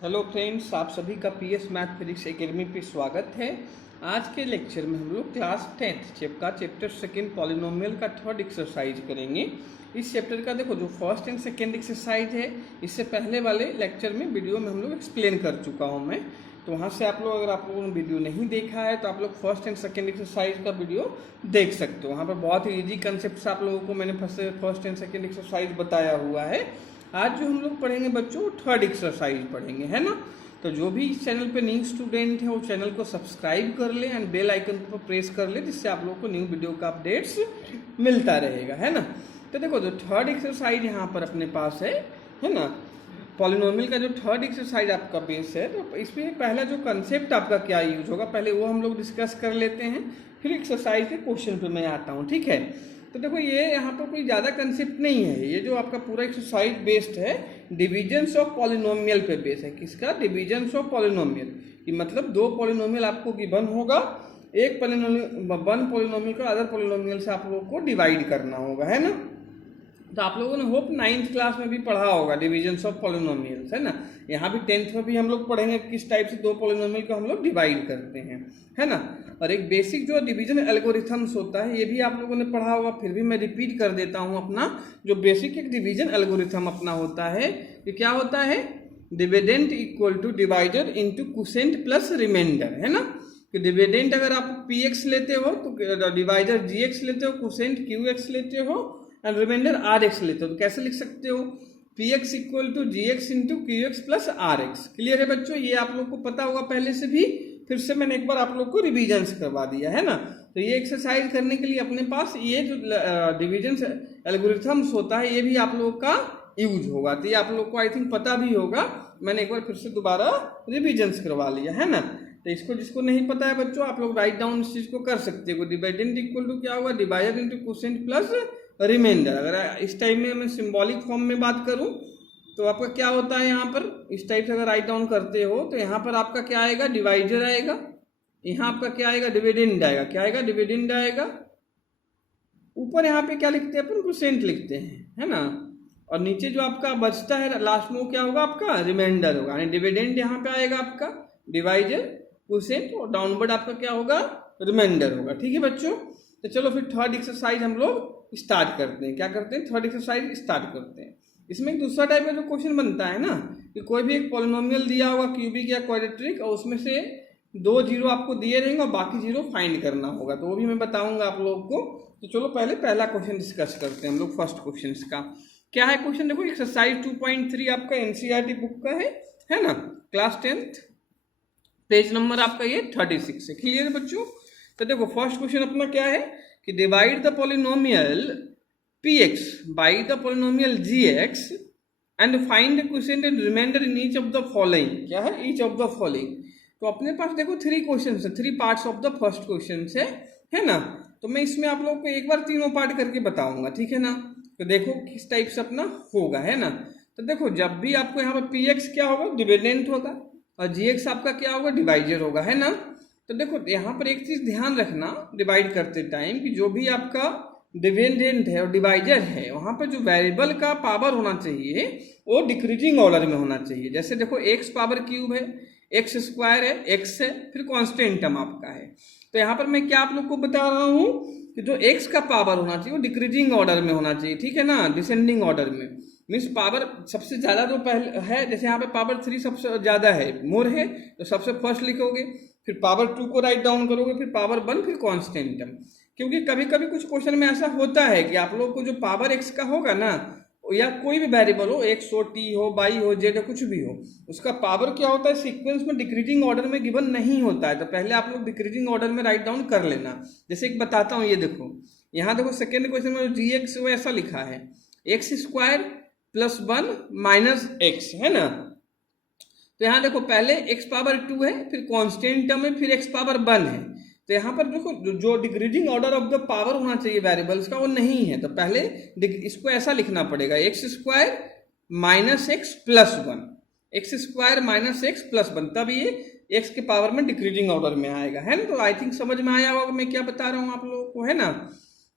Hello friends, आप सभी का पीएस मैथ फिजिक्स एकेडमी पे स्वागत है। आज के लेक्चर में हम लोग क्लास 10th का चैप्टर सेकंड पॉलिनोमियल का थर्ड एक्सरसाइज करेंगे। इस चैप्टर का देखो जो फर्स्ट एंड सेकंड एक्सरसाइज है, इससे पहले वाले लेक्चर में वीडियो में हम लोग एक्सप्लेन कर चुका हूँ मैं। तो वहाँ से आप लोग, अगर आप लोगों ने वीडियो नहीं देखा है तो आप लोग फर्स्ट एंड सेकंड एक्सरसाइज का वीडियो देख सकते हो। वहाँ पर बहुत ही ईजी कंसेप्ट आप लोगों को मैंने फर्स्ट एंड सेकंड एक्सरसाइज बताया हुआ है। आज जो हम लोग पढ़ेंगे बच्चों, थर्ड एक्सरसाइज पढ़ेंगे, है ना। तो जो भी इस चैनल पे न्यू स्टूडेंट है वो चैनल को सब्सक्राइब कर ले एंड बेल आइकन पर प्रेस कर ले, जिससे आप लोगों को न्यू वीडियो का अपडेट्स मिलता रहेगा, है ना। तो देखो जो थर्ड एक्सरसाइज यहाँ पर अपने पास है ना, पॉलिनोमियल का जो थर्ड एक्सरसाइज आपका बेस है, तो इसमें पहला जो कंसेप्ट आपका क्या यूज होगा पहले वो हम लोग डिस्कस कर लेते हैं, फिर एक्सरसाइज के क्वेश्चन पे मैं आता हूँ, ठीक है। तो देखो ये यहाँ पर कोई ज़्यादा कंसेप्ट नहीं है, ये जो आपका पूरा एक्सरसाइज बेस्ड है डिविजन्स ऑफ पॉलिनोमियल पे बेस है। किसका? डिविजन्स ऑफ पॉलिनोमियल, कि मतलब दो पॉलिनोमियल आपको गिवन होगा, एक वन पॉलिनोमियल को अदर पॉलिनोमियल से आप लोगों को डिवाइड करना होगा, है ना। तो आप लोगों ने होप 9th क्लास में भी पढ़ा होगा डिविजन्स ऑफ पॉलिनोमियल्स, है ना। यहाँ भी 10th में भी हम लोग पढ़ेंगे किस टाइप से दो पॉलिनोमियल को हम लोग डिवाइड करते हैं, है ना। और एक बेसिक जो डिवीजन एल्गोरिथम्स होता है ये भी आप लोगों ने पढ़ा होगा, फिर भी मैं रिपीट कर देता हूँ। अपना जो बेसिक एक डिवीजन एल्गोरिथम अपना होता है, ये क्या होता है? Dividend equal to divider into quotient plus remainder, है ना। कि डिविडेंड अगर आप px लेते हो तो डिवाइडर gx लेते हो, क्वोशिएंट qx लेते हो एंड रिमाइंडर आर एक्स लेते हो। तो कैसे लिख सकते हो? P x equal to g x into q x plus r x. Clear है बच्चों? ये आप लोग को पता होगा पहले से भी, फिर से मैंने एक बार आप लोग को रिविजन्स करवा दिया, है ना। तो ये एक्सरसाइज करने के लिए अपने पास ये जो डिविजन एल्गोरिथम्स होता है ये भी आप लोग का यूज होगा। तो ये आप लोग को आई थिंक पता भी होगा, मैंने एक बार फिर से दोबारा रिविजन्स करवा लिया, है ना। तो इसको जिसको नहीं पता है बच्चों, आप लोग राइट डाउन इस चीज को कर सकते हो। डिविडेंड इक्वल टू क्या होगा? Divider into quotient plus remainder. अगर इस टाइप में मैं सिंबॉलिक फॉर्म में बात करूं तो आपका क्या होता है, यहाँ पर इस टाइप से अगर राइट डाउन करते हो तो यहाँ पर आपका क्या आएगा? डिवाइडर आएगा, यहाँ आपका क्या आएगा? डिविडेंड आएगा। क्या आएगा? डिविडेंड आएगा। ऊपर यहाँ पे क्या लिखते हैं अपन? क्वोशिएंट लिखते हैं, है ना। और नीचे जो आपका बचता है लास्ट में वो क्या होगा? आपका रिमाइंडर होगा। यानी डिविडेंड यहाँ पे आएगा आपका, डिवाइडर, क्वोशिएंट, और डाउनवर्ड आपका क्या होगा? रिमाइंडर होगा। ठीक है बच्चों। तो चलो फिर थर्ड एक्सरसाइज हम लोग स्टार्ट करते हैं। क्या करते हैं? थर्ड एक्सरसाइज स्टार्ट करते हैं। इसमें एक दूसरा टाइप का जो क्वेश्चन बनता है ना, कि कोई भी एक पॉलिनोमियल दिया होगा क्यूबिक या क्वाड्रेटिक, और उसमें से दो जीरो आपको दिए रहेंगे और बाकी जीरो फाइंड करना होगा। तो वो भी मैं बताऊंगा आप लोगों को। तो चलो पहले पहला क्वेश्चन डिस्कस करते हैं हम लोग। फर्स्ट क्वेश्चन का क्या है? क्वेश्चन देखो, एक्सरसाइज 2.3 आपका एनसीईआरटी बुक का है ना, क्लास 10th, पेज नंबर आपका ये 36 है। क्लियर है बच्चों? तो देखो फर्स्ट क्वेश्चन अपना क्या है कि divide the polynomial px by the polynomial gx and find the quotient and remainder in each of the following. क्या है? Each of the following. तो अपने पास देखो 3 क्वेश्चन है, 3 parts of the first question है ना। तो मैं इसमें आप लोगों को एक बार तीनों पार्ट करके बताऊंगा, ठीक है ना। तो देखो किस टाइप से अपना होगा, है ना। तो देखो जब भी आपको यहाँ पर px क्या होगा? डिविडेंड होगा, और gx आपका क्या होगा? डिवाइडर होगा, है ना। तो देखो यहाँ पर एक चीज ध्यान रखना डिवाइड करते टाइम, कि जो भी आपका डिविडेंड है और डिवाइडर है, वहाँ पर जो वेरिएबल का पावर होना चाहिए वो डिक्रीजिंग ऑर्डर में होना चाहिए। जैसे देखो एक्स पावर क्यूब है, एक्स स्क्वायर है, एक्स है, फिर कॉन्स्टेंट टर्म आपका है। तो यहाँ पर मैं क्या आप लोग को बता रहा हूँ कि जो एक्स का पावर होना चाहिए वो डिक्रीजिंग ऑर्डर में होना चाहिए, ठीक है ना, डिसेंडिंग ऑर्डर में। मीन्स पावर सबसे ज्यादा जो पहले है, जैसे यहाँ पे पावर 3 सबसे ज्यादा है, मोर है, तो सबसे फर्स्ट लिखोगे, फिर पावर 2 को राइट डाउन करोगे, फिर पावर 1, फिर कॉन्स्टेंट टर्म। क्योंकि कभी कभी कुछ क्वेश्चन में ऐसा होता है कि आप लोग को जो पावर एक्स का होगा ना, या कोई भी वेरिएबल हो, एक्स हो, टी हो, वाई हो, जेड हो, कुछ भी हो, उसका पावर क्या होता है सीक्वेंस में डिक्रीजिंग ऑर्डर में गिवन नहीं होता है। तो पहले आप लोग डिक्रीजिंग ऑर्डर में राइट डाउन कर लेना। जैसे एक बताता हूँ, ये देखो यहाँ देखो सेकेंड क्वेश्चन में जी एक्स वो ऐसा लिखा है, x square plus 1 minus x, है ना। तो यहाँ देखो पहले x पावर 2 है, फिर कांस्टेंट टर्म है, फिर x पावर 1 है। तो यहाँ पर देखो जो decreasing order of the power होना चाहिए वेरिएबल्स का वो नहीं है। तो पहले इसको ऐसा लिखना पड़ेगा, x square minus x plus 1, x square minus x plus 1, तब ये एक्स के पावर में डिक्रीजिंग ऑर्डर में आएगा, है ना। तो आई थिंक समझ में आया होगा मैं क्या बता रहा हूँ आप लोगों को, है ना।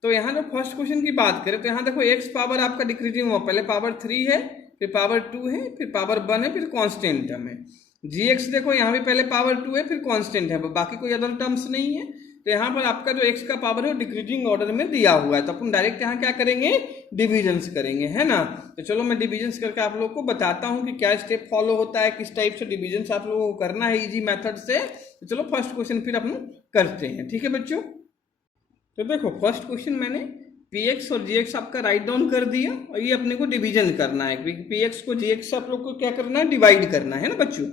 तो यहाँ जो फर्स्ट क्वेश्चन की बात करें तो यहाँ देखो एक्स पावर आपका डिक्रीजिंग हुआ, पहले पावर 3 है, फिर पावर 2 है, फिर पावर 1 है, फिर कांस्टेंट टर्म है। gx देखो यहाँ भी पहले पावर 2 है, फिर कांस्टेंट है, बाकी कोई अदर टर्म्स नहीं है। तो यहाँ पर आपका जो x का पावर है वो डिक्रीजिंग ऑर्डर में दिया हुआ है, तो अपन डायरेक्ट यहाँ क्या करेंगे, डिविजन्स करेंगे, है ना। तो चलो मैं डिविजन्स करके आप लोग को बताता हूँ कि क्या स्टेप फॉलो होता है, किस टाइप से डिविजन्स आप लोगों को करना है इजी मेथड से। तो चलो फर्स्ट क्वेश्चन फिर अपन करते हैं, ठीक है बच्चों। तो देखो फर्स्ट क्वेश्चन मैंने px और gx आपका राइट डाउन कर दिया, और ये अपने को डिवीजन करना है, px को gx से आप लोग को क्या करना है, डिवाइड करना है ना बच्चों।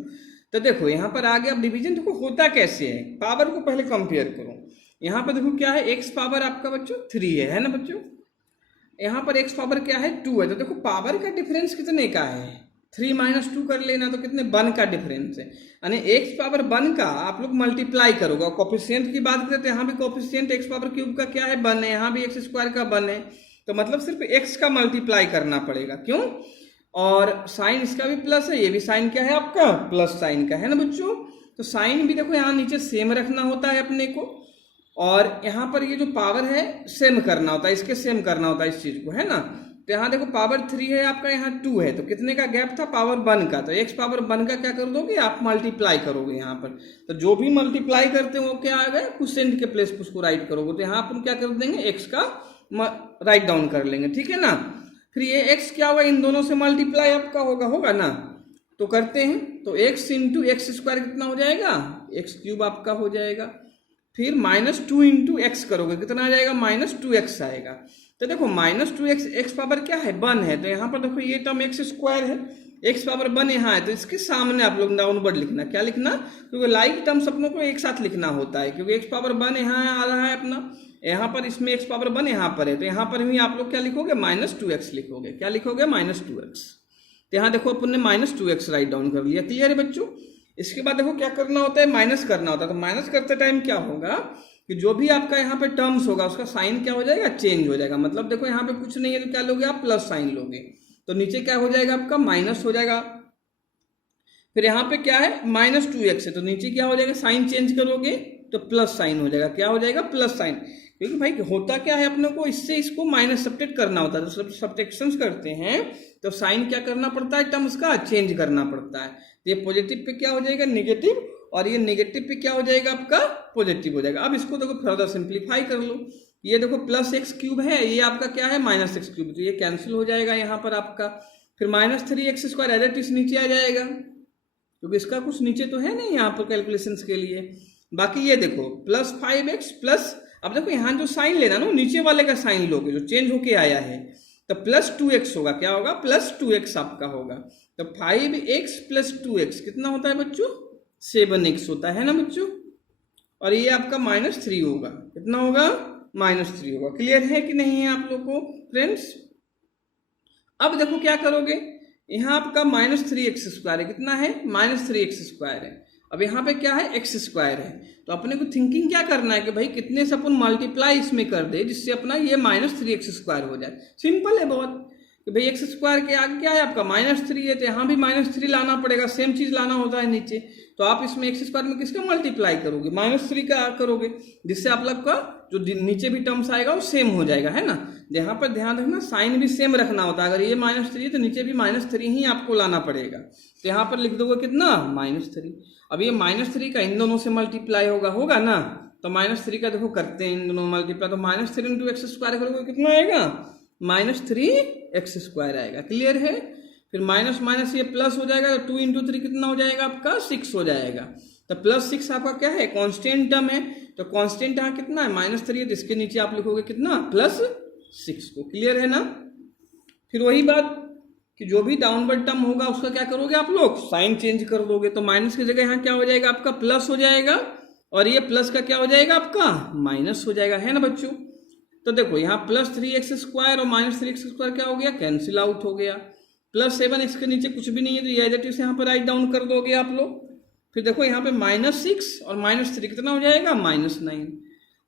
तो देखो यहाँ पर आगे अब डिवीजन देखो होता कैसे है, पावर को पहले कंपेयर करो। यहाँ पर देखो क्या है, x पावर आपका बच्चों 3 है ना बच्चों, यहाँ पर x पावर क्या है 2 है। तो देखो पावर का डिफरेंस कितने का है, 3 - 2 कर लेना, तो कितने 1 का डिफरेंस है, यानी x पावर 1 का आप लोग मल्टीप्लाई करोगे। और कोफिशिएंट की बात करें तो यहाँ भी कोफिशिएंट x पावर क्यूब का क्या है 1 है, यहाँ भी x स्क्वायर का 1 है, तो मतलब सिर्फ x का मल्टीप्लाई करना पड़ेगा, क्यों। और साइन इसका भी प्लस है, ये भी साइन क्या है आपका प्लस साइन का है ना बच्चों। तो साइन भी देखो यहाँ नीचे सेम रखना होता है अपने को, और यहाँ पर ये जो पावर है सेम करना होता है, इसके सेम करना होता है इस चीज को, है ना। तो यहाँ देखो पावर 3 है आपका, यहाँ 2 है, तो कितने का गैप था, पावर 1 का। तो x पावर 1 का क्या कर दोगे आप, मल्टीप्लाई करोगे यहाँ पर। तो जो भी मल्टीप्लाई करते हो वो क्या आ गया, क्वोशिएंट के प्लेस पर उसको राइट करोगे, तो यहाँ अपन क्या कर देंगे, x का राइट डाउन कर लेंगे, ठीक है ना। फिर ये x क्या होगा, इन दोनों से मल्टीप्लाई आपका होगा ना, तो करते हैं। तो x इंटू एक्स स्क्वायर कितना हो जाएगा, एक्स क्यूब आपका हो जाएगा। फिर -2 इंटू एक्स करोगे, कितना आ जाएगा, -2x आएगा। तो देखो -2x, एक्स पावर क्या है 1 है, तो यहाँ पर देखो ये टर्म एक्स स्क्वायर है, एक्स पावर 1 यहाँ है, तो इसके सामने आप लोग डाउनवर्ड लिखना, क्या लिखना, क्योंकि लाइक टर्म्स अपनों को एक साथ लिखना होता है, क्योंकि एक्स पावर 1 यहाँ आ रहा है अपना, यहाँ पर इसमें एक्स पावर 1 यहाँ पर है, तो यहाँ पर भी आप लोग क्या लिखोगे, -2x लिखोगे, क्या लिखोगे, -2x। तो यहाँ देखो अपन ने -2x राइट डाउन कर लिया, क्लियर है बच्चों। इसके बाद देखो क्या करना होता है, माइनस करना होता है। तो माइनस करते टाइम क्या होगा कि जो भी आपका यहाँ पे टर्म्स होगा उसका साइन क्या हो जाएगा, चेंज हो जाएगा। मतलब देखो यहाँ पे कुछ नहीं है तो क्या लोगे आप, प्लस साइन लोगे, तो नीचे क्या हो जाएगा आपका, माइनस हो जाएगा। फिर यहाँ पे क्या है, -2x है, तो नीचे क्या हो जाएगा, साइन चेंज करोगे तो प्लस साइन हो जाएगा, क्या हो जाएगा, प्लस साइन। क्योंकि भाई होता क्या है अपने को, इससे इसको माइनस सब्ट्रैक्ट करना होता है, तो सब सब्ट्रैक्शंस करते हैं तो साइन क्या करना पड़ता है, टर्म्स का चेंज करना पड़ता है। तो ये पॉजिटिव पे क्या हो जाएगा, नेगेटिव, और ये नेगेटिव पे क्या हो जाएगा आपका, पॉजिटिव हो जाएगा। अब इसको देखो फर्दर सिंप्लीफाई कर लो, ये देखो +x³ है, ये आपका क्या है, -x³, तो ये कैंसिल हो जाएगा यहाँ पर आपका। फिर -3x² एज इट इज नीचे आ जाएगा, क्योंकि इसका कुछ नीचे तो है नहीं यहाँ पर कैलकुलेशंस के लिए। बाकी ये देखो +5x प्लस, अब देखो यहाँ जो साइन लेना ना, नीचे वाले का साइन लोगे जो चेंज होके आया है, तो +2x होगा, क्या होगा, +2x आपका होगा। तो 5x + 2x कितना होता है बच्चों, 7x होता है ना बच्चों। और ये आपका -3 होगा, कितना होगा, -3 होगा। क्लियर है कि नहीं है आप लोग को फ्रेंड्स। अब देखो क्या करोगे, यहाँ आपका -3x² है, कितना है, -3x² है। अब यहाँ पे क्या है, x² है, तो अपने को थिंकिंग क्या करना है कि भाई कितने से अपन मल्टीप्लाई इसमें कर दे जिससे अपना ये -3x² हो जाए। सिंपल है बहुत, कि भाई x² के आगे क्या है आपका -3 है, तो यहाँ भी -3 लाना पड़ेगा, सेम चीज लाना होता है नीचे। तो आप इसमें x² में किसका मल्टीप्लाई करोगे, -3 का करोगे, जिससे आप लोग का जो नीचे भी टर्म्स आएगा वो सेम हो जाएगा, है ना। यहाँ पर ध्यान रखना, साइन भी सेम रखना होता है, अगर ये -3 तो नीचे भी -3 ही आपको लाना पड़ेगा। तो यहाँ पर लिख दोगे कितना, -3। अब ये -3 का इन दोनों से मल्टीप्लाई होगा ना, तो -3 का देखो करते हैं इन दोनों मल्टीप्लाई, तो -3 × x² करोगे कितना आएगा, -3x² आएगा। क्लियर है। फिर माइनस माइनस ये प्लस हो जाएगा, तो 2 × 3 कितना हो जाएगा आपका, 6 हो जाएगा। तो +6 आपका क्या है, कांस्टेंट टर्म है, तो कांस्टेंट यहाँ कितना है, -3 है, तो इसके नीचे आप लिखोगे कितना, +6 को। क्लियर है ना। फिर वही बात कि जो भी डाउनवर्ड टर्म होगा उसका क्या करोगे आप लोग, साइन चेंज कर दोगे, तो माइनस की जगह यहाँ क्या हो जाएगा आपका, प्लस हो जाएगा, और ये प्लस का क्या हो जाएगा आपका, माइनस हो जाएगा, है ना बच्चों। तो देखो यहाँ +3x² और -3x² क्या हो गया, कैंसिल आउट हो गया। +7x के नीचे कुछ भी नहीं है, तो ये एज इट इज यहाँ पर राइट डाउन कर दोगे आप लोग। फिर देखो यहाँ पे -6 और -3 कितना हो जाएगा, -9।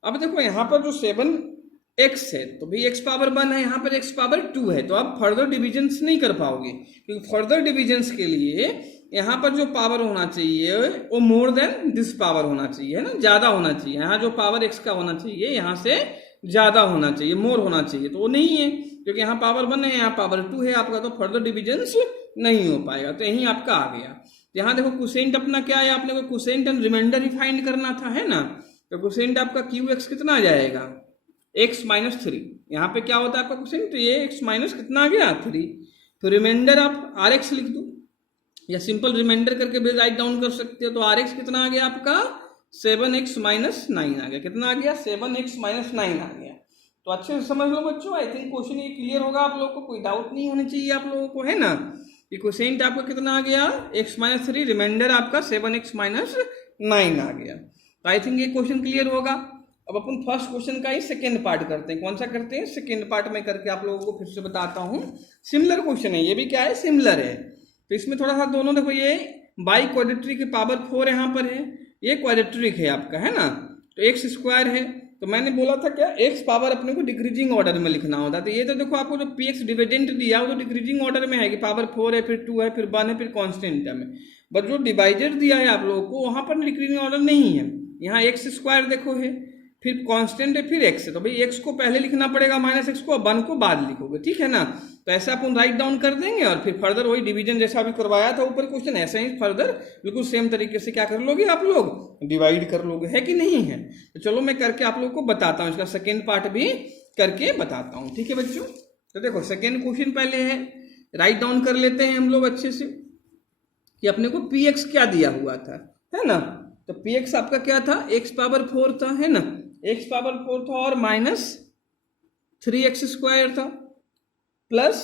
अब देखो यहाँ पर जो 7x है, तो भाई x पावर 1 है, यहाँ पर x पावर 2 है, तो आप फर्दर डिविजन्स नहीं कर पाओगे, क्योंकि फर्दर डिविजन्स के लिए यहाँ पर जो पावर होना चाहिए वो मोर देन दिस पावर होना चाहिए, है ना, ज्यादा होना चाहिए। यहाँ जो पावर x का होना चाहिए यहाँ से ज्यादा होना चाहिए, मोर होना चाहिए, तो वो नहीं है। क्योंकि यहाँ पावर 1 है, यहाँ पावर 2 है आपका, तो फर्दर डिविजन्स नहीं हो पाएगा। तो यही आपका आ गया। यहाँ देखो क्वोशिएंट अपना क्या है, आपने को क्वोशिएंट एंड रिमाइंडर ही फाइंड करना था, है ना। तो क्वोशिएंट आपका क्यू एक्स कितना आ जाएगा, x माइनस 3। यहाँ पे क्या होता है आपका क्वोशिएंट, तो ये x माइनस कितना आ गया 3। तो रिमाइंडर आप आर एक्स लिख दो, या सिंपल रिमाइंडर करके भी राइट डाउन कर सकते हो। तो आर एक्स कितना आ गया आपका 7x माइनस 9 आ गया। कितना आ गया 7x माइनस 9 आ गया। तो अच्छे से समझ लो बच्चों, आई थिंक क्वेश्चन ये क्लियर होगा आप लोगों को, कोई डाउट नहीं होनी चाहिए आप लोगों को, है ना। कि क्वोशिएंट आपका कितना आ गया x माइनस 3, रिमाइंडर आपका 7x माइनस 9 आ गया। तो आई थिंक ये क्वेश्चन क्लियर होगा। अब अपन फर्स्ट क्वेश्चन का ही सेकेंड पार्ट करते हैं। कौन सा करते हैं, सेकेंड पार्ट में करके आप लोगों को फिर से बताता हूँ। सिमिलर क्वेश्चन है, ये भी क्या है, सिमिलर है। तो इसमें थोड़ा सा दोनों देखो, ये बाई क्वाड्रेटिक की पावर 4 यहाँ पर है, ये क्वाड्रेटिक है आपका, है ना। तो एक्स स्क्वायर है, तो मैंने बोला था क्या एक्स पावर अपने को डिक्रीजिंग ऑर्डर में लिखना होता है। तो ये तो देखो आपको जो पी एक्स डिविडेंट दिया वो तो डिक्रीजिंग ऑर्डर में है कि पावर 4 है, फिर 2 है, फिर 1 है, फिर कॉन्स्टेंट है। बट जो डिवाइडेड दिया है आप लोगों को वहां पर डिक्रीजिंग ऑर्डर नहीं है। यहाँ एक्स स्क्वायर देखो है, फिर कांस्टेंट है, फिर एक्स है। तो भाई एक्स को पहले लिखना पड़ेगा, माइनस एक्स को, और 1 को बाद लिखोगे, ठीक है ना। तो ऐसा अपन राइट डाउन कर देंगे और फिर फर्दर वही डिवीजन जैसा अभी करवाया था ऊपर क्वेश्चन, ऐसा ही फर्दर बिल्कुल सेम तरीके से क्या कर लोगे आप लोग, डिवाइड कर लोगे, है कि नहीं है। तो चलो मैं करके आप लोग को बताता हूँ, इसका सेकेंड पार्ट भी करके बताता हूँ, ठीक है बच्चों। तो देखो सेकेंड क्वेश्चन पहले है, राइट डाउन कर लेते हैं हम लोग अच्छे से कि अपने को पी एक्स क्या दिया हुआ था, है ना। तो पी एक्स आपका क्या था, एक्स पावर 4 था, है ना, एक्स पावर 4 था, और माइनस 3x स्क्वायर था, प्लस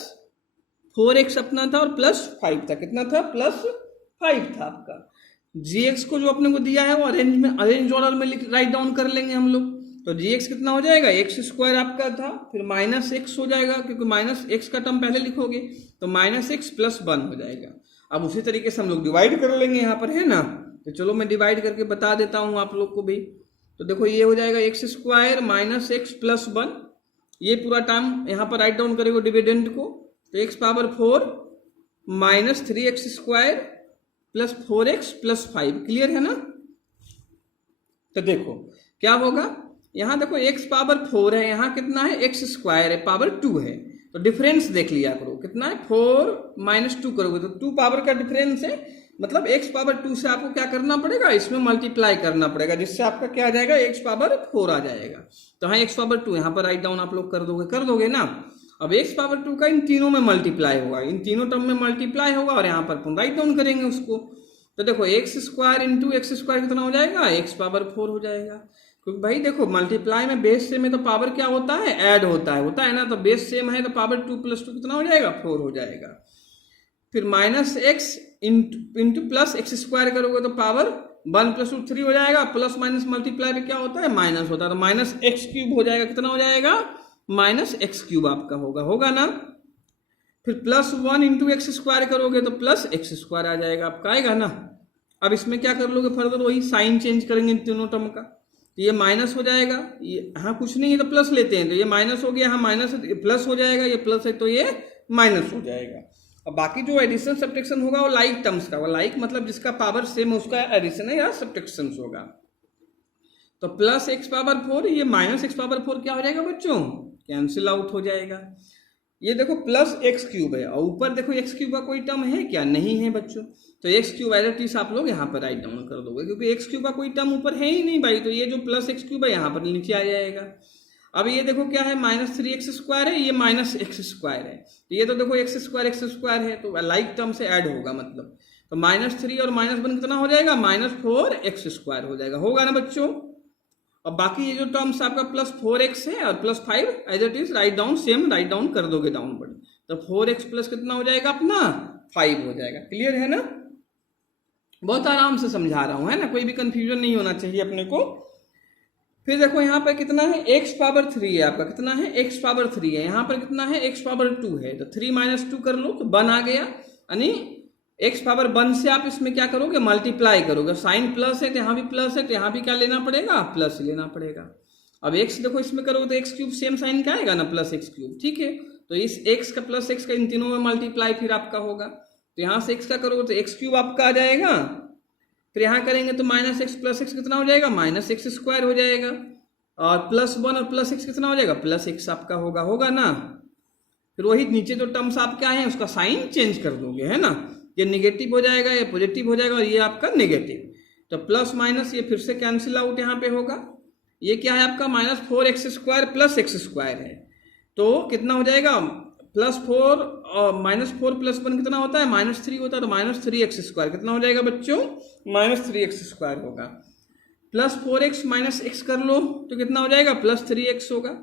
4x अपना था, और प्लस 5 था। कितना था, प्लस 5 था आपका। gx को जो अपने को दिया है वो अरेंज ऑर्डर में राइट डाउन कर लेंगे हम लोग। तो gx कितना हो जाएगा, एक्स स्क्वायर आपका था, फिर माइनस एक्स हो जाएगा, क्योंकि माइनस एक्स का टर्म पहले लिखोगे, तो माइनस एक्स प्लस 1 हो जाएगा। अब उसी तरीके से हम लोग डिवाइड कर लेंगे यहाँ पर, है ना। तो चलो मैं डिवाइड करके बता देता हूँ आप लोग को भी। तो देखो ये हो जाएगा x square minus x plus 1, ये पूरा टर्म यहाँ पर राइट डाउन करेंगे डिविडेंड को। तो x power 4 minus 3x square plus 4x plus 5, clear है ना। तो देखो क्या होगा, यहाँ देखो x पावर 4 है, यहाँ कितना है x स्क्वायर है, पावर 2 है। तो डिफरेंस देख लिया करो, कितना है 4 माइनस 2 करोगे तो 2 पावर का डिफरेंस है, मतलब x पावर 2 से आपको क्या करना पड़ेगा, इसमें मल्टीप्लाई करना पड़ेगा, जिससे आपका क्या आ जाएगा, x पावर 4 आ जाएगा। तो हाँ x पावर 2 यहाँ पर राइट डाउन आप लोग कर दोगे ना। अब x पावर 2 का इन तीनों में मल्टीप्लाई होगा, इन तीनों टर्म में मल्टीप्लाई होगा, और यहाँ पर अपन राइट डाउन करेंगे उसको। तो देखो x square into x square कितना हो जाएगा, एक्स पावर 4 हो जाएगा। क्योंकि भाई देखो मल्टीप्लाई में बेस सेम है तो पावर क्या होता है, ऐड होता है ना। तो बेस सेम है तो पावर 2 प्लस 2 कितना हो जाएगा, 4 हो जाएगा। फिर minus x into plus x square करोगे तो पावर 1 प्लस 2 3 हो जाएगा, प्लस माइनस मल्टीप्लाई में क्या होता है, माइनस होता है। तो माइनस एक्स क्यूब हो जाएगा, कितना हो जाएगा, माइनस एक्स क्यूब आपका होगा ना। फिर प्लस 1 इंटू एक्स स्क्वायर करोगे तो प्लस एक्स स्क्वायर आ जाएगा आपका, आएगा ना। अब इसमें क्या कर लोगे फर्दर, वही साइन चेंज करेंगे इन तीनों टर्म का। तो ये माइनस हो जाएगा, ये यहाँ कुछ नहीं है तो प्लस लेते हैं, तो ये माइनस हो गया, यहाँ माइनस प्लस हो जाएगा, ये प्लस है तो ये माइनस हो जाएगा। अब बाकी जो एडिशन सब्ट्रैक्शन होगा वो लाइक टर्म्स का, वो लाइक मतलब जिसका पावर सेम है उसका एडिशन है या सब्ट्रैक्शन होगा। तो प्लस एक्स पावर 4, ये माइनस एक्स पावर 4 क्या हो जाएगा बच्चों, कैंसिल आउट हो जाएगा। ये देखो प्लस एक्स क्यूब है, और ऊपर देखो एक्स क्यूब का कोई टर्म है क्या, नहीं है बच्चों। तो x cube as it is आप लोग यहाँ पर राइट डाउन कर दोगे, क्योंकि एक्स क्यूब का कोई टर्म ऊपर है ही नहीं भाई। तो ये जो प्लस एक्स क्यूब है यहाँ पर नीचे आ जाएगा। अब ये देखो क्या है, माइनस 3x स्क्वायर है, ये माइनस एक्स स्क्वायर है। तो ये तो देखो एक्स स्क्वायर है, तो लाइक टर्म से ऐड होगा मतलब। तो माइनस 3 और माइनस 1 कितना हो जाएगा, माइनस 4x स्क्वायर हो जाएगा, होगा ना बच्चों। और बाकी ये जो टर्म्स आपका प्लस 4x है और plus 5 as it is right down, same right down कर दोगे डाउनवर्ड। तो 4x प्लस कितना हो जाएगा अपना, 5 हो जाएगा। क्लियर है ना, बहुत आराम से समझा रहा हूं, है ना, कोई भी कंफ्यूजन नहीं होना चाहिए अपने को। फिर देखो यहाँ पर कितना है, x पावर 3 है आपका, कितना है, x पावर 3 है। यहाँ पर कितना है, x पावर 2 है। तो 3 माइनस 2 कर लो तो 1 आ गया, यानी x पावर 1 से आप इसमें क्या करोगे, मल्टीप्लाई करोगे। साइन प्लस है तो यहाँ भी प्लस है, तो यहाँ भी क्या लेना पड़ेगा, प्लस लेना पड़ेगा। अब x देखो इसमें करोगे तो x क्यूब सेम साइन का आएगा ना, प्लस एक्स क्यूब, ठीक है। तो इस x का प्लस x का इन तीनों में मल्टीप्लाई फिर आपका होगा। तो यहाँ से x का करोगे तो x क्यूब आपका आ जाएगा। फिर यहाँ करेंगे तो माइनस एक्स प्लस एक्स कितना हो जाएगा, माइनस एक्स स्क्वायर हो जाएगा। और प्लस 1 और प्लस एक्स कितना हो जाएगा, प्लस एक्स आपका होगा ना। फिर वही नीचे जो टर्म्स आपके आए हैं उसका साइन चेंज कर दोगे, है ना। ये निगेटिव हो जाएगा, ये पॉजिटिव हो जाएगा और ये आपका नेगेटिव। तो प्लस माइनस ये फिर से कैंसिल आउट यहाँ पे होगा। ये क्या है आपका -4x² प्लस x² है, तो कितना हो जाएगा +4 और -4 + 1 कितना होता है -3 होता है, तो -3x² कितना हो जाएगा बच्चों -3x² होगा। +4x - x कर लो तो कितना हो जाएगा +3x होगा,